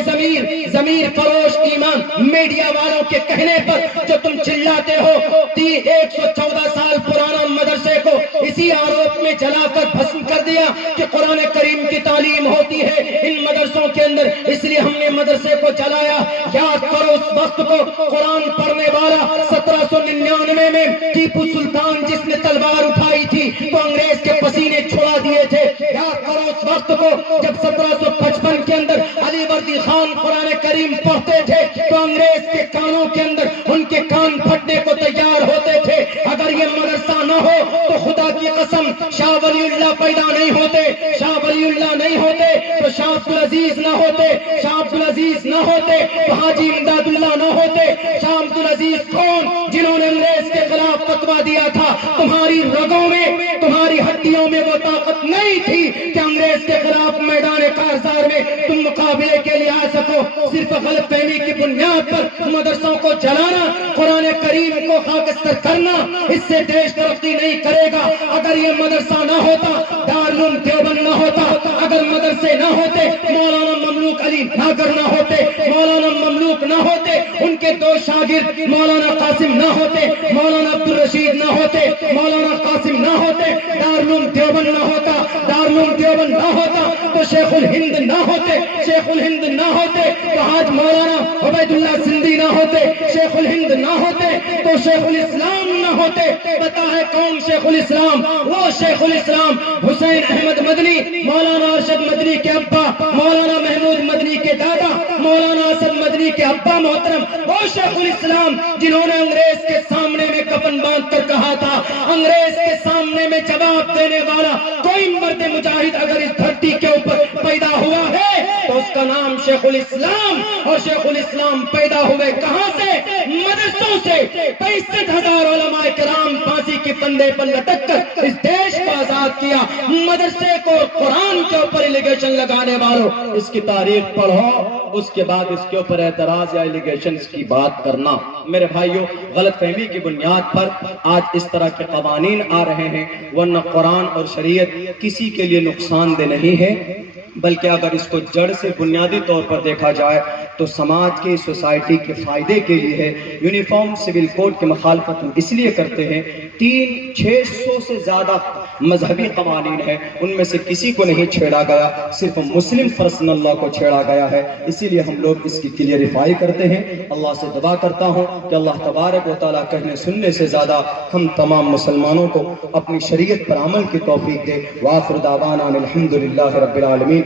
ضمیر فروش ایمان میڈیا والوں کے کہنے پر جو تم چلاتے ہو 114 سال پرانا مدرسے کو اسی آروپ میں جلا کر بھسم کر دیا کہ قرآن کریم کی تعلیم ہوتی ہے ان مدرسوں کے اندر, اس لیے ہم نے مدرسے کو جلایا. یاد کرو اس وقت کو قرآن پڑھنے والا 1799 میں ٹیپو سلطان جس نے تلوار اٹھائی تھی تو انگریز کے پسینے چھڑا دیے تھے. یاد کرو اس وقت کو جب 1755 کے اندر علی وردی خان قرآن کریم پڑھتے تھے تو انگریز کے کانوں کے اندر ان کے کان پھٹنے کو تیار ہوتے تھے. اگر یہ مدرسہ نہ ہو تو خدا کی قسم شاہ ولی اللہ پیدا نہیں ہوتے, شاہ ولی اللہ نہیں ہوتے تو شاہ عبدالعزیز نہ ہوتے, شاہ عبدالعزیز نہ ہوتے تو حاجی امداد اللہ نہ ہوتے. شاہ عبدالعزیز کون؟ جنہوں نے انگریز کے خلاف فتویٰ دیا تھا. تمہاری رگوں میں تمہاری ہڈیوں میں وہ طاقت نہیں تھی کہ انگریز کے خلاف میدان کارزار میں تم مقابلے کے لیے آ سکو. صرف غلط فہمی کی بنیاد پر مدرسوں کو جلانا, قرآن کریم کو خاکستر کرنا, اس سے دیش ترقی نہیں کرے گا. اگر یہ مدرسہ نہ ہوتا, دارالعلوم دیوبند نہ ہوتا, اگر مدرسے نہ ہوتے, مولانا مملوک علی ناگر نہ ہوتے, مولانا مملوک نہ ہوتے, ان کے 2 شاگرد مولانا قاسم نہ ہوتے, مولانا عبدالرشید نہ ہوتے, مولانا قاسم نہ ہوتے, دارالعلوم دیوبند نہ ہوتا, دارالعلوم دیوبند نہ ہوتا تو شیخ الہند نہ ہوتے, شیخ الہند نہ ہوتے تو آج مولانا عبید اللہ سندھی نہ ہوتے, شیخ الہند نہ ہوتے تو شیخ الاسلام نہ ہوتے. پتا ہے کون شیخ الاسلام؟ وہ شیخ الاسلام حسین احمد مدنی, مولانا ارشد مدنی کے ابا, مولانا محمود مدنی کے دادا, مولانا اسد مدنی کے ابا محترم, وہ شیخ الاسلام جنہوں نے انگریز کے سامنے میں کفن باندھ کر کہا تھا انگریز کے سامنے میں جواب دینے والا کوئی مرد مجاہد اگر اس دھرتی کے اوپر پیدا ہوا ہے تو اس کا نام شیخ الاسلام. اور شیخ الاسلام پیدا ہوئے کہاں سے؟ مدرسوں سے. 65,000 علماء کرام پھانسی کے پندے پر لٹک کر اس دیش کو آزاد کیا. مدرسے کو قرآن کے اوپر الیگیشن لگانے والوں اس کی تاریخ پڑھو, اس کے بعد اس کے اوپر اعتراض یا الیگیشن کی بات کرنا. میرے بھائیوں, غلط فہمی کی بنیاد پر آج اس طرح کے قوانین آ رہے ہیں, ورنہ قرآن اور شریعت کسی کے لیے نقصان دہ نہیں ہے, بلکہ اگر اس کو جڑ سے بنیادی طور پر دیکھا جائے تو سماج کی, سوسائٹی کے فائدے کے لیے ہے. یونیفارم سول کوڈ کی مخالفت ہم اس لیے کرتے ہیں 600 سے زیادہ مذہبی قوانین ہیں ان میں سے کسی کو نہیں چھیڑا گیا، صرف مسلم پرسنل لا کو چھیڑا گیا ہے، اسی لیے ہم لوگ اس کی کلیئریفائی کرتے ہیں۔ اللہ سے دعا کرتا ہوں کہ اللہ تبارک و تعالیٰ کہنے سننے سے زیادہ ہم تمام مسلمانوں کو اپنی شریعت پر عمل کی توفیق دے۔ وآخر دعوانا الحمدللہ رب العالمین۔